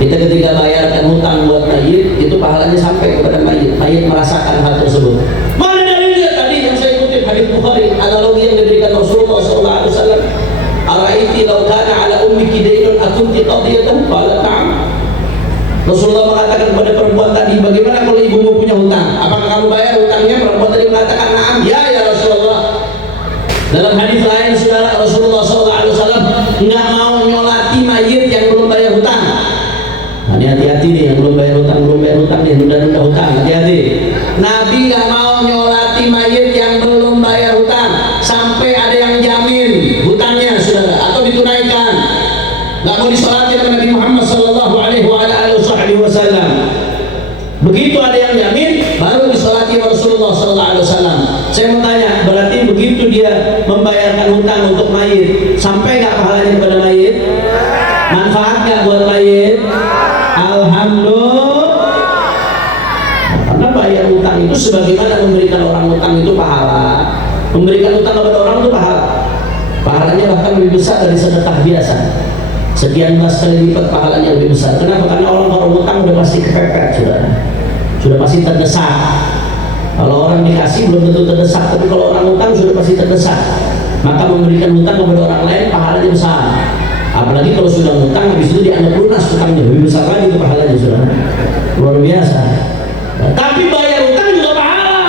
Kita ketika bayarkan hutang buat mayit, itu pahalanya sampai kepada mayit. Mayit merasakan hal tersebut. Mana dalilnya tadi yang saya kutip hadis Bukhari, analogi yang diberikan Rasulullah SAW. Araiti law kana ala ummiki daynun akunti qadiyatan? Qalat na'am. Rasulullah mengatakan kepada perempuan tadi, bagaimana kalau ibumu punya hutang? Apakah kamu bayar hutangnya? Perempuan tadi mengatakan na'am. Ya Rasulullah. Dalam hadis lain saudara, Rasulullah SAW nggak mau nyolati mayit yang belum bayar hutang. Nah, ini hati-hati nih yang belum bayar hutang nih, nunda-nunda hutang, hati-hati. Nabi nggak mau nyolati mayit yang belum bayar hutang sampai ada yang jamin hutangnya saudara, atau ditunaikan. Nggak mau disolati oleh Nabi Muhammad Sallallahu Alaihi Wasallam. Begitu ada yang jamin, baru disolati Rasulullah Sallallahu Alaihi Wasallam. Saya mau tanya, berarti begitu dia membayarkan hutang untuk mayit, sampai nggak pahalanya kepada mayit? Manfaat nggak buat mayit? Alhamdulillah. Karena bayar hutang itu sebagaimana memberikan orang hutang itu pahala. Memberikan hutang kepada orang itu pahala. Pahalanya bahkan lebih besar dari sedekah biasa. Sekian belas kali lipat pahalanya lebih besar. Kenapa? Karena orang kalau hutang udah pasti kepepet, sudah pasti terdesak. Kalau orang dikasih belum tentu terdesak, tapi kalau orang hutang sudah pasti terdesak. Maka memberikan hutang kepada orang lain pahalanya besar. Apalagi kalau sudah hutang, habis itu dianggap lunas hutangnya, lebih besar lagi itu pahalanya, saudara. Luar biasa. Nah, tapi bayar hutang juga pahala.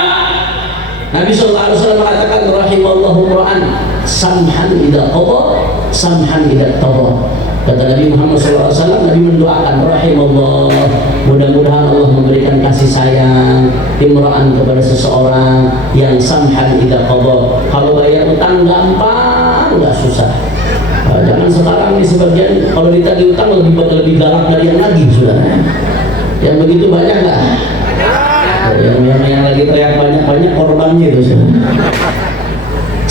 Nabi SAW mengatakan, rahimallahu ra'an samhan idza qada, samhan idza qada. Kata Nabi Muhammad SAW, Nabi mendoakan, rahimallah, mudah-mudahan Allah memberikan kasih sayang imra'an kepada seseorang yang samhan idza qada. Kalau bayar hutang gampang, nggak susah. Jangan sekarang nih sebagian kalau ditagih utang lebih galak dari yang lagi, saudara. Yang begitu banyak nggak? Yang lagi teriak banyak korbannya itu, saudara.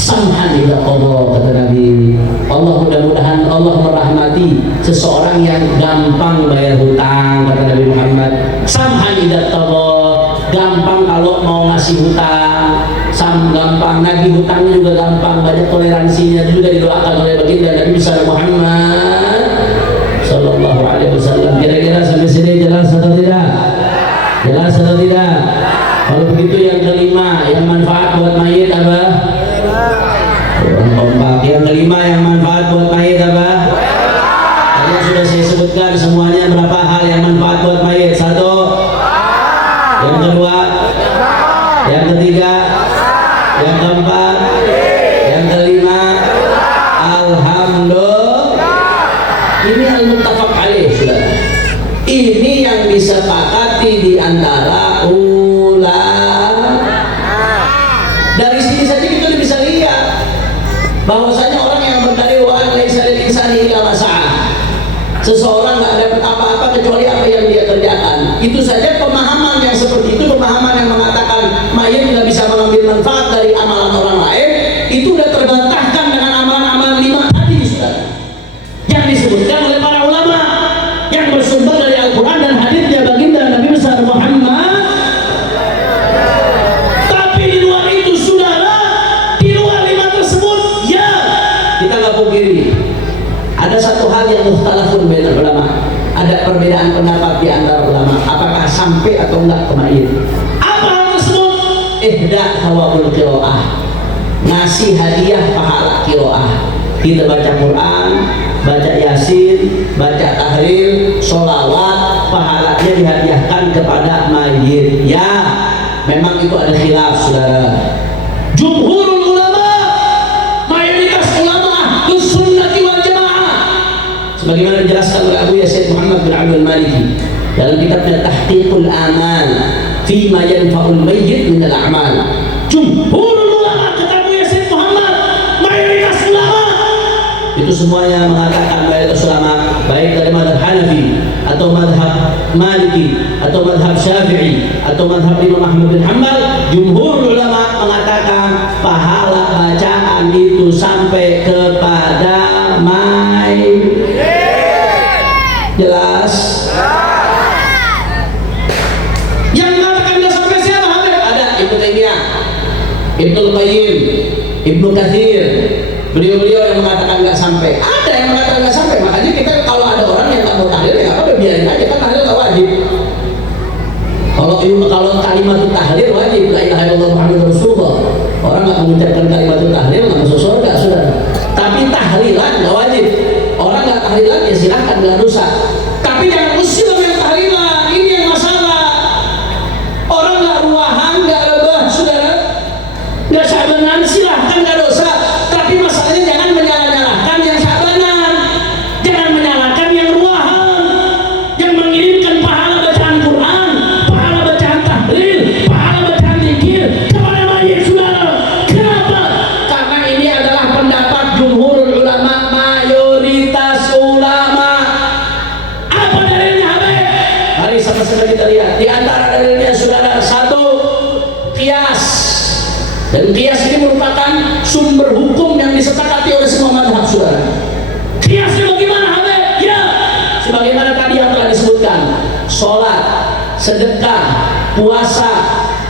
Samhan idza qada, kata Nabi. Allah, mudah-mudahan Allah merahmati seseorang yang gampang bayar hutang, kata Nabi Muhammad. Samhan idza qada, gampang kalau mau ngasih hutang, gampang nagih hutangnya juga gampang, banyak toleransinya, juga didoakan oleh baginda Nabi besar Muhammad sallallahu alaihi wasallam. Kira-kira sampai sini jelas atau tidak? Jelas atau tidak? Kalau begitu yang kelima, yang manfaat buat mayit apa? Orang kompak. Yang kelima yang manfaat buat mayit apa? Tadi sudah saya sebutkan semuanya berapa hal yang manfaat buat mayit. Satu. Yang kedua. Yang ketiga. Yang keempat. Yang kelima. Alhamdulillah. Ini al-muttafaq alaih, saudara. Ini yang disepakati di antara ulama. Dari sini saja kita bisa lihat bahwasanya orang yang berdalil wa an laisa lil insani illa ma sa'a, seseorang nggak dapat apa-apa kecuali apa yang dia kerjakan. Itu saja pemahaman yang seperti itu, pemahaman yang mengatakan mayit nggak bisa mengambil manfaat dari amalan orang lain, itu udah terbantahkan dengan amalan-amalan 5 tadi, saudara, yang disebutkan oleh para ulama yang bersumber dari Al-Quran dan hadisnya baginda Nabi besar Muhammad. Tapi di luar itu, saudara, di luar 5 tersebut, ya kita nggak pungkiri ada satu hal yang mukhtalafun bainal ulama, ada perbedaan pendapat di antara ulama apakah sampai atau enggak ke mayit. Apa hal tersebut? Ihda thawabul qiraah, ngasih hadiah pahala qiraah. Kita baca Quran, baca Yasin, baca tahlil, sholawat, pahalanya dihadiahkan kepada mayit. Ya, memang itu ada khilaf, saudara. Jumhurul ulama, mayoritas ulama ahlus sunnati wal jamaah, sebagaimana dijelaskan oleh Abu Yazid Muhammad bin Abdul Maliki dalam kitabnya Tahqiqul Amal fi ma yanfa'ul mayyit min al-a'mal. Jumhurul ulama, kata Abu Yazid Muhammad, mayoritas ulama itu semuanya mengatakan, mayoritas ulama baik dari mazhab Hanafi atau mazhab Maliki atau mazhab Syafi'i atau mazhab Imam Ahmad bin Hanbal, jumhur ulama mengatakan pahala bacaan itu sampai kepada mayit. Jelas? Yang mengatakan tidak sampai siapa? Ada Ibnu Taimiyah, Ibnu Qayyim, Ibnu Katsir, beliau-beliau yang mengatakan nggak sampai. Ada yang mengatakan nggak sampai. Makanya kita kalau ada orang yang nggak mau tahlil, ya nggak apa-apa, biarin aja, kan tahlil nggak wajib. Kalau kalimat tahlil wajib, la ilaha illallah Muhammadur Rasulullah. Orang nggak mengucapkan kalimat tahlil nggak masuk surga, sudah. Tapi tahlilan nggak wajib. Orang nggak tahlilan ya silahkan, nggak dosa. Tapi jangan usil yang tahlilan, ini yang masalah. Orang nggak ruahan, nggak rebah, saudara, nggak sabanan, silahkan, nggak dosa. Tapi masalahnya jangan menyalah-nyalahkan yang sabanan, jangan menyalahkan yang ruahan, yang mengirimkan pahala bacaan Quran, pahala bacaan tahlil, pahala bacaan zikir kepada mayit, saudara. Kenapa? Karena ini adalah pendapat jumhurul ulama, mayoritas ulama. Apa dalilnya, Habib? Mari sama-sama kita lihat. Di antara dalilnya, saudara, satu, qiyas. Dan qiyas ini merupakan sumber hukum yang disepakati oleh semua mazhab, saudara. Qiyasnya bagaimana, Habib? Ya, sebagaimana tadi yang telah disebutkan, sholat, sedekah, puasa,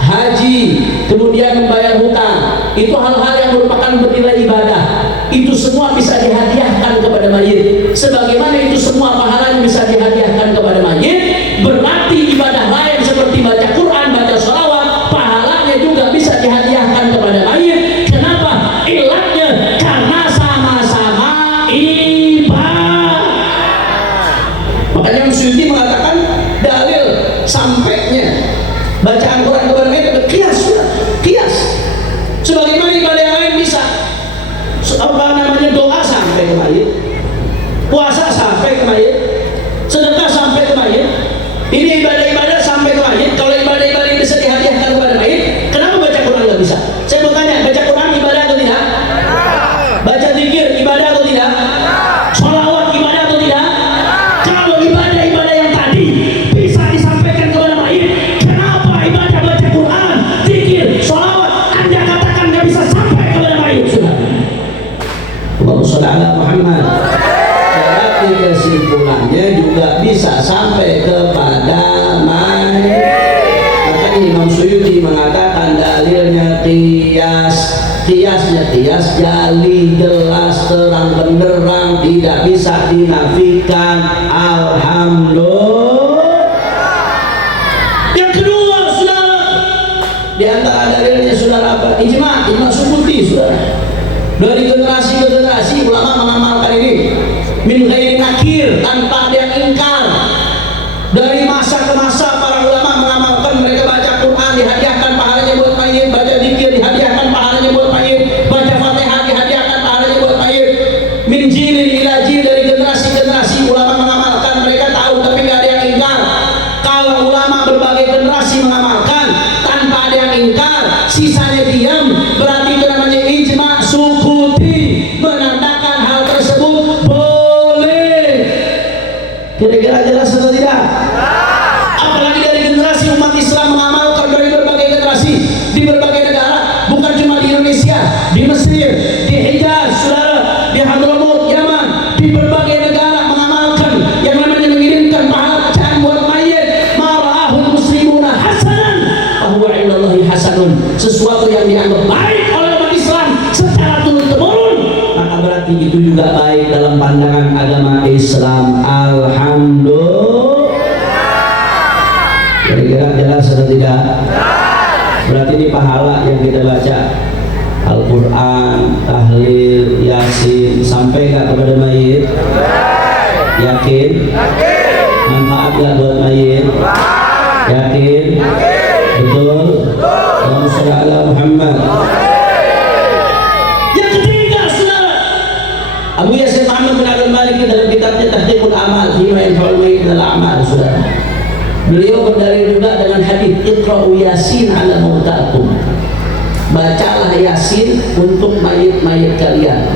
haji, kemudian membayar hutang, itu hal-hal yang merupakan bernilai ibadah. Itu semua bisa dihadiahkan kepada mayit. Sebagaimana itu semua pahalanya bisa dihadiahkan kepada mayit, berarti ibadah lain seperti baca Quran, baca sholawat, pahalanya juga bisa dihadiahkan kepada mayit. Kenapa? Ilatnya karena sama-sama ibadah. Makanya Imam Suyuti mengatakan dalil sampainya bacaan Quran kepada mayit ada qiyas, qiyas. Sebagaimana ibadah yang lain bisa, apa namanya, doa sampai ke mayit, puasa sampai ke mayit, sedekah sampai ke mayit. Ini ibadah-ibadah sampai ke mayit. Kalau ibadah-ibadah bisa dihadiahkan kepada mayit, kenapa baca Quran nggak bisa? Saya mau tanya, baca Quran ibadah atau tidak? Baca zikir tegas, jali, jelas, terang benderang, tidak bisa dinafikan. Alhamdulillah. Yang kedua, saudara, di antara dalilnya saudara apa? Ijma sukuti, saudara. Dari generasi ke generasi ulama mengamalkan ini min ghairi nakir, tanpa ada yang ingkar. Dari masa ke masa para ulama mengamalkan, mereka baca Quran dihadiahkan pahalanya buat mayit, baca zikir dihadiahkan pahalanya buat mayit, baca Fatihah dihadiahkan pahalanya buat mayit. Min jilin ila jil, dari generasi ke generasi ulama mengamalkan, mereka tahu tapi nggak ada yang ingkar. Kalau ulama berbagai generasi mengamalkan tanpa ada yang ingkar, sisanya diam, berarti itu namanya ijma sukuti, menandakan hal tersebut boleh. Kira-kira jelas atau tidak? Apalagi dari generasi umat Islam mengamalkan, dari berbagai generasi di berbagai negara, bukan cuma di Indonesia, di Mesir, di Hijaz, saudara, di Hadramaut, Yaman, di berbagai negara mengamalkan yang namanya mengirimkan pahala bacaan buat mayit. Marahul muslimuna hasanan fahuwa indallahi hasanun, sesuatu yang dianggap baik oleh umat Islam secara turun-temurun, maka berarti itu juga baik dalam pandangan agama Islam. Alhamdulillah. Kira-kira jelas atau tidak? Berarti ini pahala yang kita baca Al-Quran, tahlil, yasin, sampai gak kepada mayit? Yakin? Manfaat gak buat mayit? Yakin? Betul? Allahumma shalli ala Muhammad. Yang ketiga, saudara, Abu Yasin Muhammad bin Abdul Malik dalam kitabnya Tahqiqul Amal Fima Yanfa'ul Mayyit Minal A'mal, saudara, beliau berdalil juga dengan hadis Iqra'u Yasin ala mautakum, bacalah Yasin untuk mayit-mayit kalian.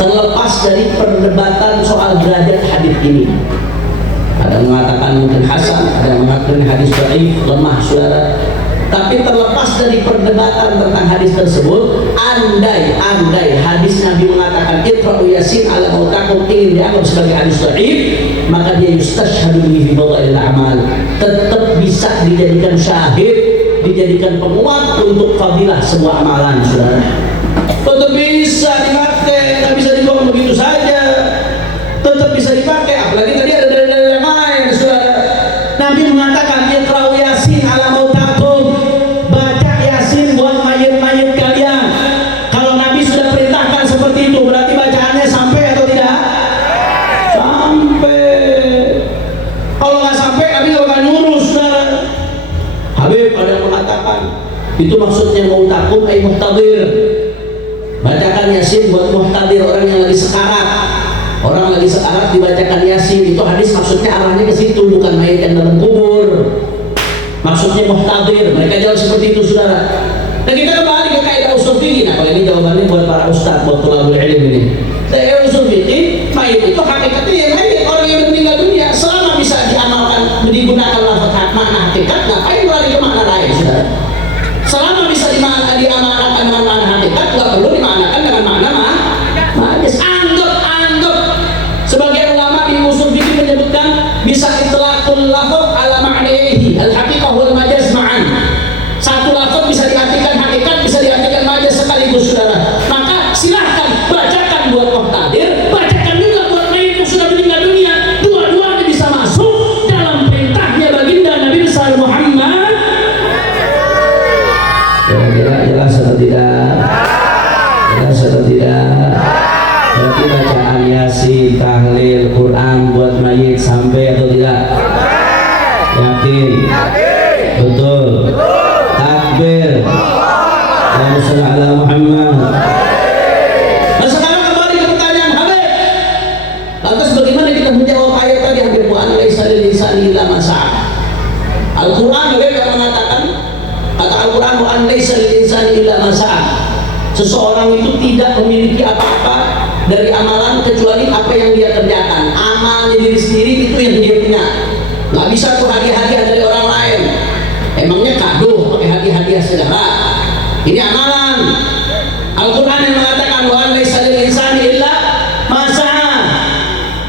Terlepas dari perdebatan soal derajat hadis ini, ada yang mengatakan mungkin hasan, ada yang mengatakan hadis dhaif, lemah, saudara. Tapi terlepas dari perdebatan tentang hadis tersebut, andai hadis Nabi mengatakan Iqra'u Yasin ala mautakum ingin dianggap sebagai hadis dhaif, maka dia yustashhadu bihi fi fadailil a'mal, tetap bisa dijadikan syahid, dijadikan penguat untuk fadilah sebuah amalan, saudara. Tetap bisa dipakai, nggak bisa dibuang begitu saja, tetap bisa dipakai. Apalagi tadi ada dalil yang lain, saudara. Nabi mengatakan Iqra'u Yasin ala mautakum, baca Yasin buat mayit-mayit kalian. Kalau Nabi sudah perintahkan seperti itu, berarti bacaannya sampai atau tidak? Sampai. Kalau nggak sampai, Nabi nggak akan nyuruh, saudara. Habib ada yang mengatakan itu maksudnya mautakum ay muhtadir. Bacakan Yasin buat muhtadir, orang yang lagi sekarat. Orang lagi sekarat dibacakan Yasin. Itu hadis maksudnya arahnya ke situ, bukan mayit yang dalam kubur. Maksudnya muhtadir. Mereka jawab seperti itu, saudara. Dan kita kembali ke kaidah usul fikih. Nah, kalau ini jawabannya buat para ustaz, buat thalabul ilm ini. Kaidah usul fikih, mayit itu hakikatnya ya mayit, orang yang meninggal dunia. Selama bisa diamalkan, digunakan lafaz makna hakikat, ngapain lari ke makna lain, saudara? Selama bisa diamalkan dengan makna hakikat, nggak perlu dimaknakan dengan makna majaz. Anggap sebagai ulama di usul fikih menyebutkan bisa itlaqul lafaz ala ma'nihi al-haqiqah wal majaz ma'an. Satu lafaz bisa diartikan hakikat, bisa diartikan majaz sekaligus, saudara. Maka silahkan bacakan buat muhtadir, bacakan juga buat mayit yang sudah meninggal dunia. Dua-duanya bisa masuk dalam perintahnya baginda Nabi besar Muhammad. Kira-kira jelas atau tidak? Jelas atau tidak? Berarti bacaan Yasin, tahlil, Quran buat mayit sampai atau tidak? Yakin? Betul? Takbir. Allahumma shalli ala Muhammad. Nah, sekarang kembali ke pertanyaan Habib. Lantas bagaimana kita menjawab ayat tadi Habib? Wa an laisa lil insani illa ma sa'a. Al-Quran bagaimana mengatakan? Kata Al-Quran, wa an laisa lil insani illa ma sa'a. Seseorang itu tidak memiliki apa-apa dari amalan kecuali apa yang dia kerjakan. Amalnya diri sendiri itu yang dia punya. Nggak bisa tuh hadiah-hadiah dari orang lain. Emangnya kado pakai hadiah-hadiah segala? Ini amalan. Al-Quran yang mengatakan wa laisa lil insani illa ma sa'a.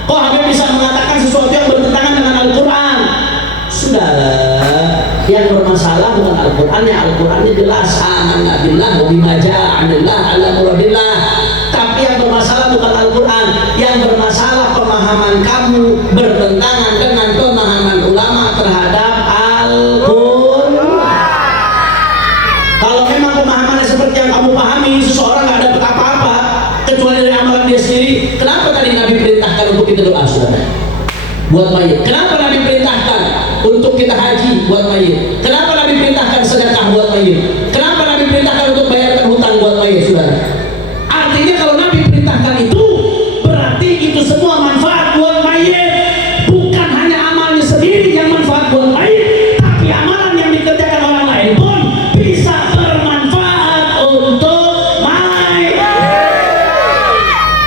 Kok Habib bisa mengatakan sesuatu yang bertentangan dengan Al-Quran? Sudahlah, yang bermasalah bukan Al-Qur'annya. Al-Qur'annya jelas, amanna billah wa bima ja'a 'anillah ala murabillah. Tapi yang bermasalah bukan Al-Qur'an, yang bermasalah pemahaman kamu bertentangan dengan pemahaman ulama terhadap Al-Qur'an. Kalau memang pemahamannya seperti yang kamu pahami, seseorang nggak dapat apa-apa kecuali dari amalan dia sendiri. Kenapa tadi Nabi perintahkan untuk kita doa, saudara? Buat mayit. Kenapa Nabi perintahkan untuk kita haji buat mayit? Kenapa Nabi perintahkan sedekah buat mayit? Kenapa Nabi perintahkan untuk bayarkan hutang buat mayit, saudara? Artinya kalau Nabi perintahkan itu, berarti itu semua manfaat buat mayit. Bukan hanya amalnya sendiri yang manfaat buat mayit, tapi amalan yang dikerjakan orang lain pun bisa bermanfaat untuk mayit.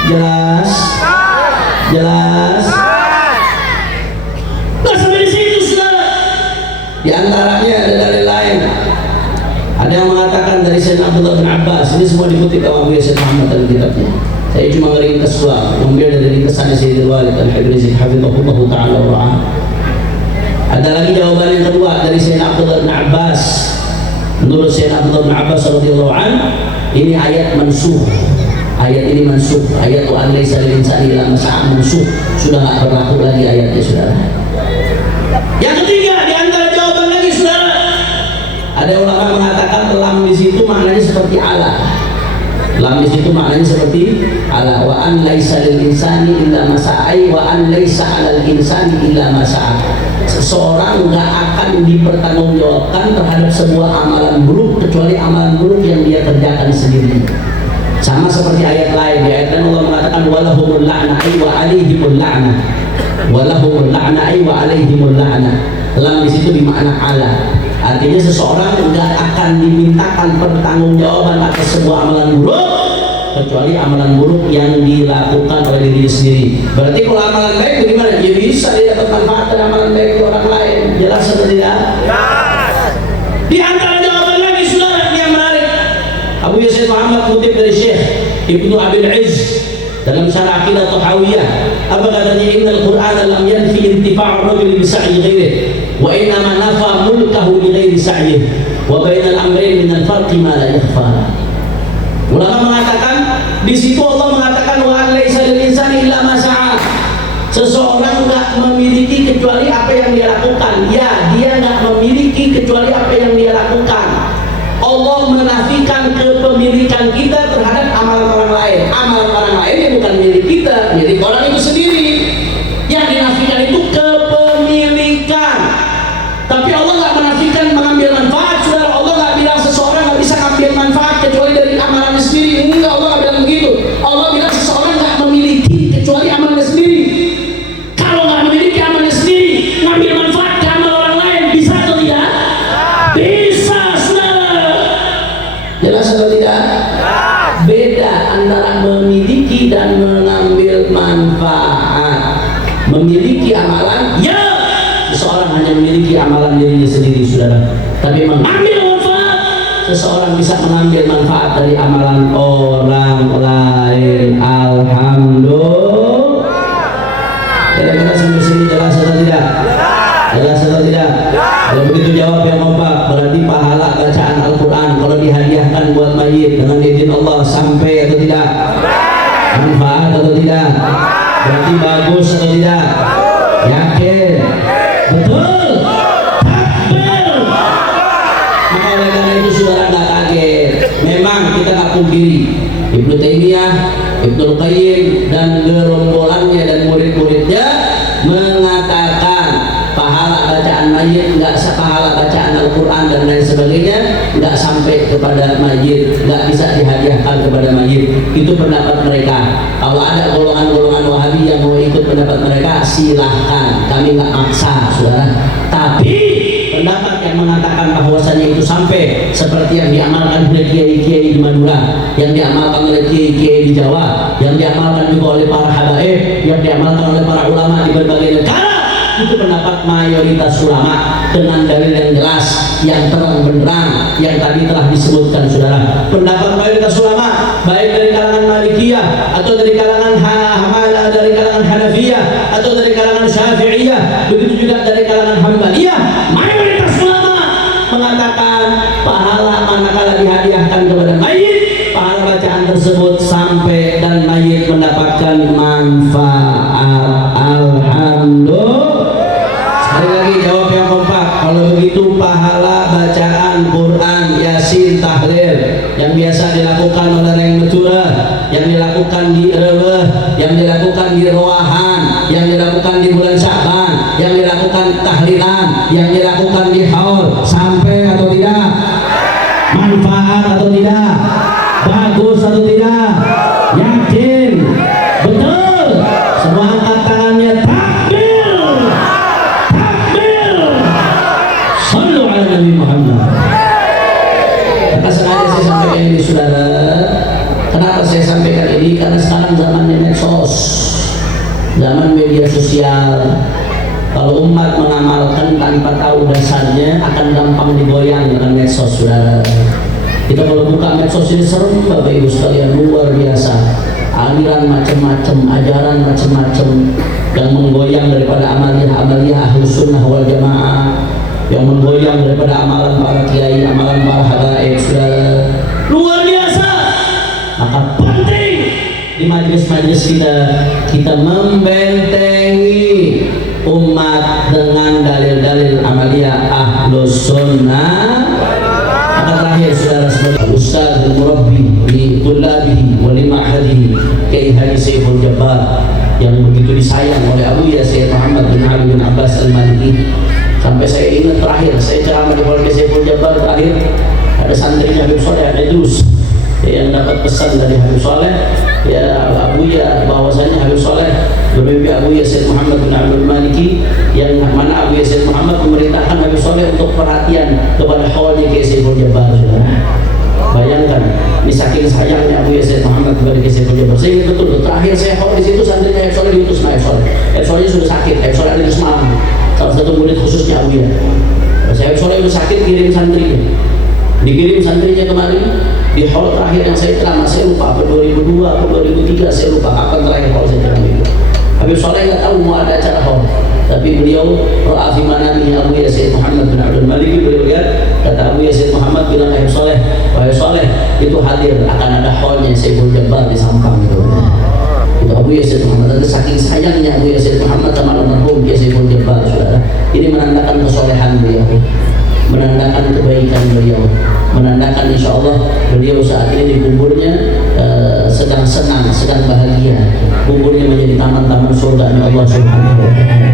Jelas? Jelas? Di antaranya ada dalil lain. Ada yang mengatakan dari Sayyidina Abdullah bin Abbas. Ini semua dikutip oleh Syekh Muhammad dalam kitabnya. Saya cuma meringkas doang, mengambil dari ringkasan Sayyidina Walid Al-Hibrizi hafizahullah taala wa ra'ah. Ada lagi jawaban yang kedua dari Sayyidina Abdullah bin Abbas. Menurut Sayyidina Abdullah bin Abbas radhiyallahu anhu, ini ayat mansukh. Ayat ini mansukh. Ayat wa an laisa lil insani illa ma sa'a mansukh. Sudah enggak berlaku lagi ayatnya, saudara. Yang ketiga, di antara jawaban lagi, saudara, ada ulama mengatakan lam di situ maknanya seperti ala. Lam di situ maknanya seperti ala. Wa an laisa lil insani illa ma sa'a, wa an laisa 'alal insani illa ma sa'a. Seseorang nggak akan dipertanggungjawabkan terhadap sebuah amalan buruk kecuali amalan buruk yang dia kerjakan sendiri. Sama seperti ayat lain. Di ayat lain Allah mengatakan walahumul la'na wa 'alaihimul la'na. Walahumul la'na wa 'alaihimul la'na. Lam di situ bermakna ala. Artinya seseorang enggak akan dimintakan pertanggungjawaban atas sebuah amalan buruk kecuali amalan buruk yang dilakukan oleh dirinya sendiri. Berarti kalau amalan baik bagaimana? Dia bisa dia dapat manfaat dari amalan baik di orang lain. Jelas atau tidak? Di antara jawaban lagi, saudara, yang menarik, Abu Yasir Muhammad kutip dari Syekh Ibnu Abil Izz dalam syarah Aqidah Tahawiyah. Apa katanya? Innal Qur'ana lam yanfi intifa'ur rajul bi sa'i ghairihi wa innama nafa mulkahu li ghairi sa'yihi wa bainal amrayn min al-farqi ma la yakhfa. Ulama mengatakan di situ Allah mengatakan wa an laisa lil insani illa ma sa'a. Seseorang enggak memiliki kecuali apa yang dia lakukan. Ya, dia enggak memiliki kecuali apa yang dia lakukan. Allah menafikan kepemilikan kita terhadap amalan orang lain. Amalan orang lain yang bukan milik kita, milik orang itu sendiri. Yang dinafikan itu kepemilikan. Tapi Allah nggak menafikan mengambil manfaat, saudara. Allah nggak bilang seseorang nggak bisa mengambil manfaat kecuali dari amalannya sendiri. Enggak, Allah nggak bilang begitu. Allah bilang seseorang nggak memiliki kecuali amalannya sendiri. Kalau nggak memiliki amalannya sendiri, ngambil manfaat ke amal orang lain, bisa atau tidak? Bisa, saudara. Jelas atau tidak? Beda antara memiliki dan mengambil manfaat. Memiliki amalan, ya, seseorang hanya memiliki amalan dirinya sendiri, saudara. Tapi mengambil manfaat, seseorang bisa mengambil manfaat dari amalan orang lain. Alhamdulillah. Kira-kira sampai sini jelas atau tidak? Jelas atau tidak? Kalau begitu jawab yang kompak. Berarti pahala bacaan Al-Quran kalau dihadiahkan buat mayit dengan izin Allah sampai atau tidak? Manfaat atau tidak? Berarti bagus atau tidak? Yakin? Betul? Takbir! Maka oleh karena itu saudara nggak kaget. Memang kita nggak pungkiri Ibnu Taimiyah, Ibnu Qayyim dan gerombolannya dan murid-muridnya mengatakan pahala bacaan mayit nggak sepahala bacaan Al-Quran dan lain sebagainya, nggak sampai kepada mayit, nggak bisa dihadiahkan kepada mayit. Itu pendapat mereka. Kalau ada golongan-golongan Wahabi yang mau ikut pendapat mereka, silahkan, kami nggak maksa, saudara. Tapi pendapat yang mengatakan bahwasanya itu sampai seperti yang diamalkan oleh kiai-kiai di Madura, yang diamalkan oleh kiai-kiai di Jawa, yang diamalkan juga oleh para habaib, yang diamalkan oleh para ulama di berbagai negara, itu pendapat mayoritas ulama dengan dalil yang jelas, yang terang benderang, yang tadi telah disebutkan, saudara. Pendapat mayoritas ulama, baik dari kalangan Malikiyah atau dari kalangan Hamalah, dari kalangan Hanafiyah atau dari kalangan Syafi'iyah, begitu juga dari kalangan Hambaliyah, mayoritas ulama pahala dihadiahkan kepada mayit, pahala bacaan tersebut sampai dan mayit mendapatkan manfaat. Alhamdulillah. Sekali lagi jawab yang kompak. Kalau begitu pahala bacaan Quran, Yasin, tahlil yang biasa dilakukan oleh Reng Metura, yang dilakukan di Reweh, yang dilakukan di Roahan, yang dilakukan di bulan Sya'ban, yang dilakukan tahlilan, yang dilakukan di haul, sampai atau tidak? Manfaat atau tidak? Bagus atau tidak? Yakin? Betul? Semua angkat tangannya. Takbir! Takbir! Sallu ala Nabi Muhammad. Maka sengaja saya sampaikan ini saudara. Kenapa saya sampaikan ini? Karena sekarang zamannya medsos, zaman media sosial. Kalau umat mengamalkan tanpa tahu dasarnya akan gampang digoyang dengan medsos, saudara. Kita kalau buka medsos ini serem Bapak Ibu sekalian, luar biasa. Aliran macam-macam, ajaran macam-macam yang menggoyang daripada amaliyah Ahlus Sunnah wal Jamaah, yang menggoyang daripada amalan para kiai, amalan para habaib, saudara. Luar biasa. Maka penting di majelis-majelis kita membentengi umat dengan dalil-dalil amaliyah Ahlus Sunnah. Maka terakhir saudara sebagai Ustaz dan Murabbi di Tullabihi wa li Ma'hadihi Kiai Haji Saiful Jabbar yang begitu disayang oleh Abu Ya Sayyid Muhammad bin Ali bin Abbas Al-Maliki. Sampai saya ingat terakhir saya ceramah di keluarga Saiful Jabbar, terakhir ada santrinya Habib Soleh Idrus yang dapat pesan dari Habib Soleh, ya Abu Ya, bahwasanya Habib Soleh bermimpi Abu Ya Sayyid Muhammad bin Abdul Maliki, yang mana Abu Ya Sayyid Muhammad memerintahkan Habib Soleh untuk perhatian kepada haulnya Kiai Saiful Jabbar. Bayangkan, ini saking sayangnya Abu Ya Sayyid Muhammad kepada Kiai Saiful Jabbar. Saya ingat betul, terakhir saya haul di situ santrinya Habib Soleh diutus sama Habib Soleh. Habib Soleh sudah sakit, Habib Soleh ada di Semarang, salah satu murid khususnya Abu Ya. Habib Soleh sudah sakit, kirim santrinya, dikirim santrinya kemarin di haul terakhir yang saya ceramah, saya lupa apa 2002 atau 2003, saya lupa kapan terakhir haul saya ceramah itu. Habib Soleh nggak tahu mau ada acara haul, tapi beliau ra'a fi manamihi Abu Ya Sayyid Muhammad bin Abdul Malik, beliau lihat, kata Abu Ya Sayyid Muhammad bilang ke Habib Soleh, wahai Soleh, itu hadir akan ada haulnya Saiful Jabbar di Sampang itu. Itu Abu Ya Sayyid Muhammad. Dan saking sayangnya Abu Ya Sayyid Muhammad sama almarhum Kiai Saiful Jabbar, saudara. Ini menandakan kesolehan beliau, menandakan kebaikan beliau, menandakan insya Allah beliau saat ini di kuburnya sedang senang, sedang bahagia. Kuburnya menjadi taman-taman surganya Allah Subhanahu wa Ta'ala.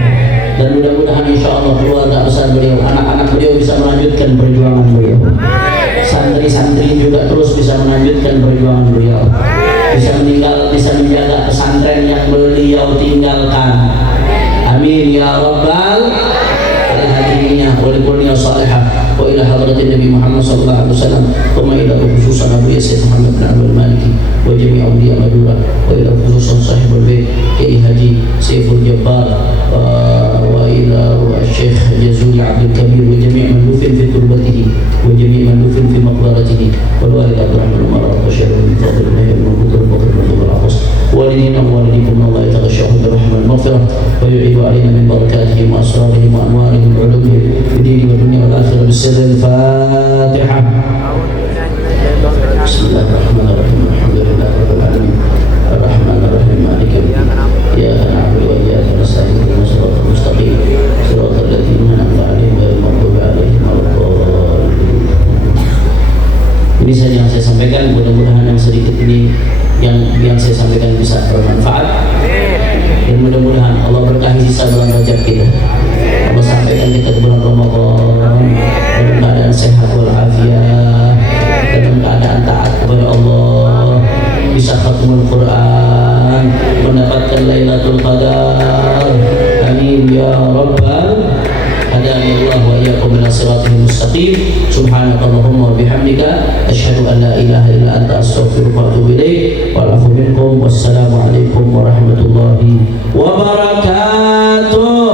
Dan mudah-mudahan insya Allah keluarga besar beliau, anak-anak beliau bisa melanjutkan perjuangan beliau. Santri-santri juga terus bisa melanjutkan perjuangan beliau. Bisa menjaga pesantren yang beliau tinggalkan. Amin ya Rabbal alamin. Walikulnya salihah wa ila hadratin Nabi Muhammad sallallahu alaihi wasallam wa ila khususan Abu Ya Sayyid Muhammad bin Abdul Maliki wa jami' awliya Madura wa ila khususan sahibul bait Kiai Haji Saiful Jabbar wa ila Syekh Jazuli Abdul Kabir wa jami' man dufin fi turbatihi wa jami' man dufin fi maqbaratihi wal walid Abdurrahman Umar al-Bashir min fadlillahi wa bukur al-Qadr والدينا ووالديكم الله يتغشاهم برحمة المغفرة ويعيد علينا من بركاتهم وأسرارهم وأنوارهم وعلومهم في الدين والدنيا والآخرة بالسر الفاتحة. بسم الله الرحمن الرحيم الحمد لله رب العالمين الرحمن الرحيم مالك يوم الدين إياك نعبد وإياك نستعين اهدنا الصراط المستقيم صراط الذين أنعمت عليهم غير المغضوب عليهم ولا الضالين. Ini saja yang saya sampaikan, mudah-mudahan yang sedikit ini yang saya sampaikan bisa bermanfaat, dan mudah-mudahan Allah berkahi sisa bulan Rajab kita. Allah sampaikan kita ke bulan Ramadan dalam keadaan sehat walafiat, dalam keadaan taat kepada Allah, bisa khatamul Quran, mendapatkan Lailatul Qadar. Amin ya Rabbal hadani Allah wa iyyakum ila siratal mustaqim. Subhanakallahumma wa bihamdika asyhadu an la ilaha illa anta astaghfiruka wa atubu ilaik. Wal afu minkum. Wassalamu alaikum warahmatullahi wabarakatuh.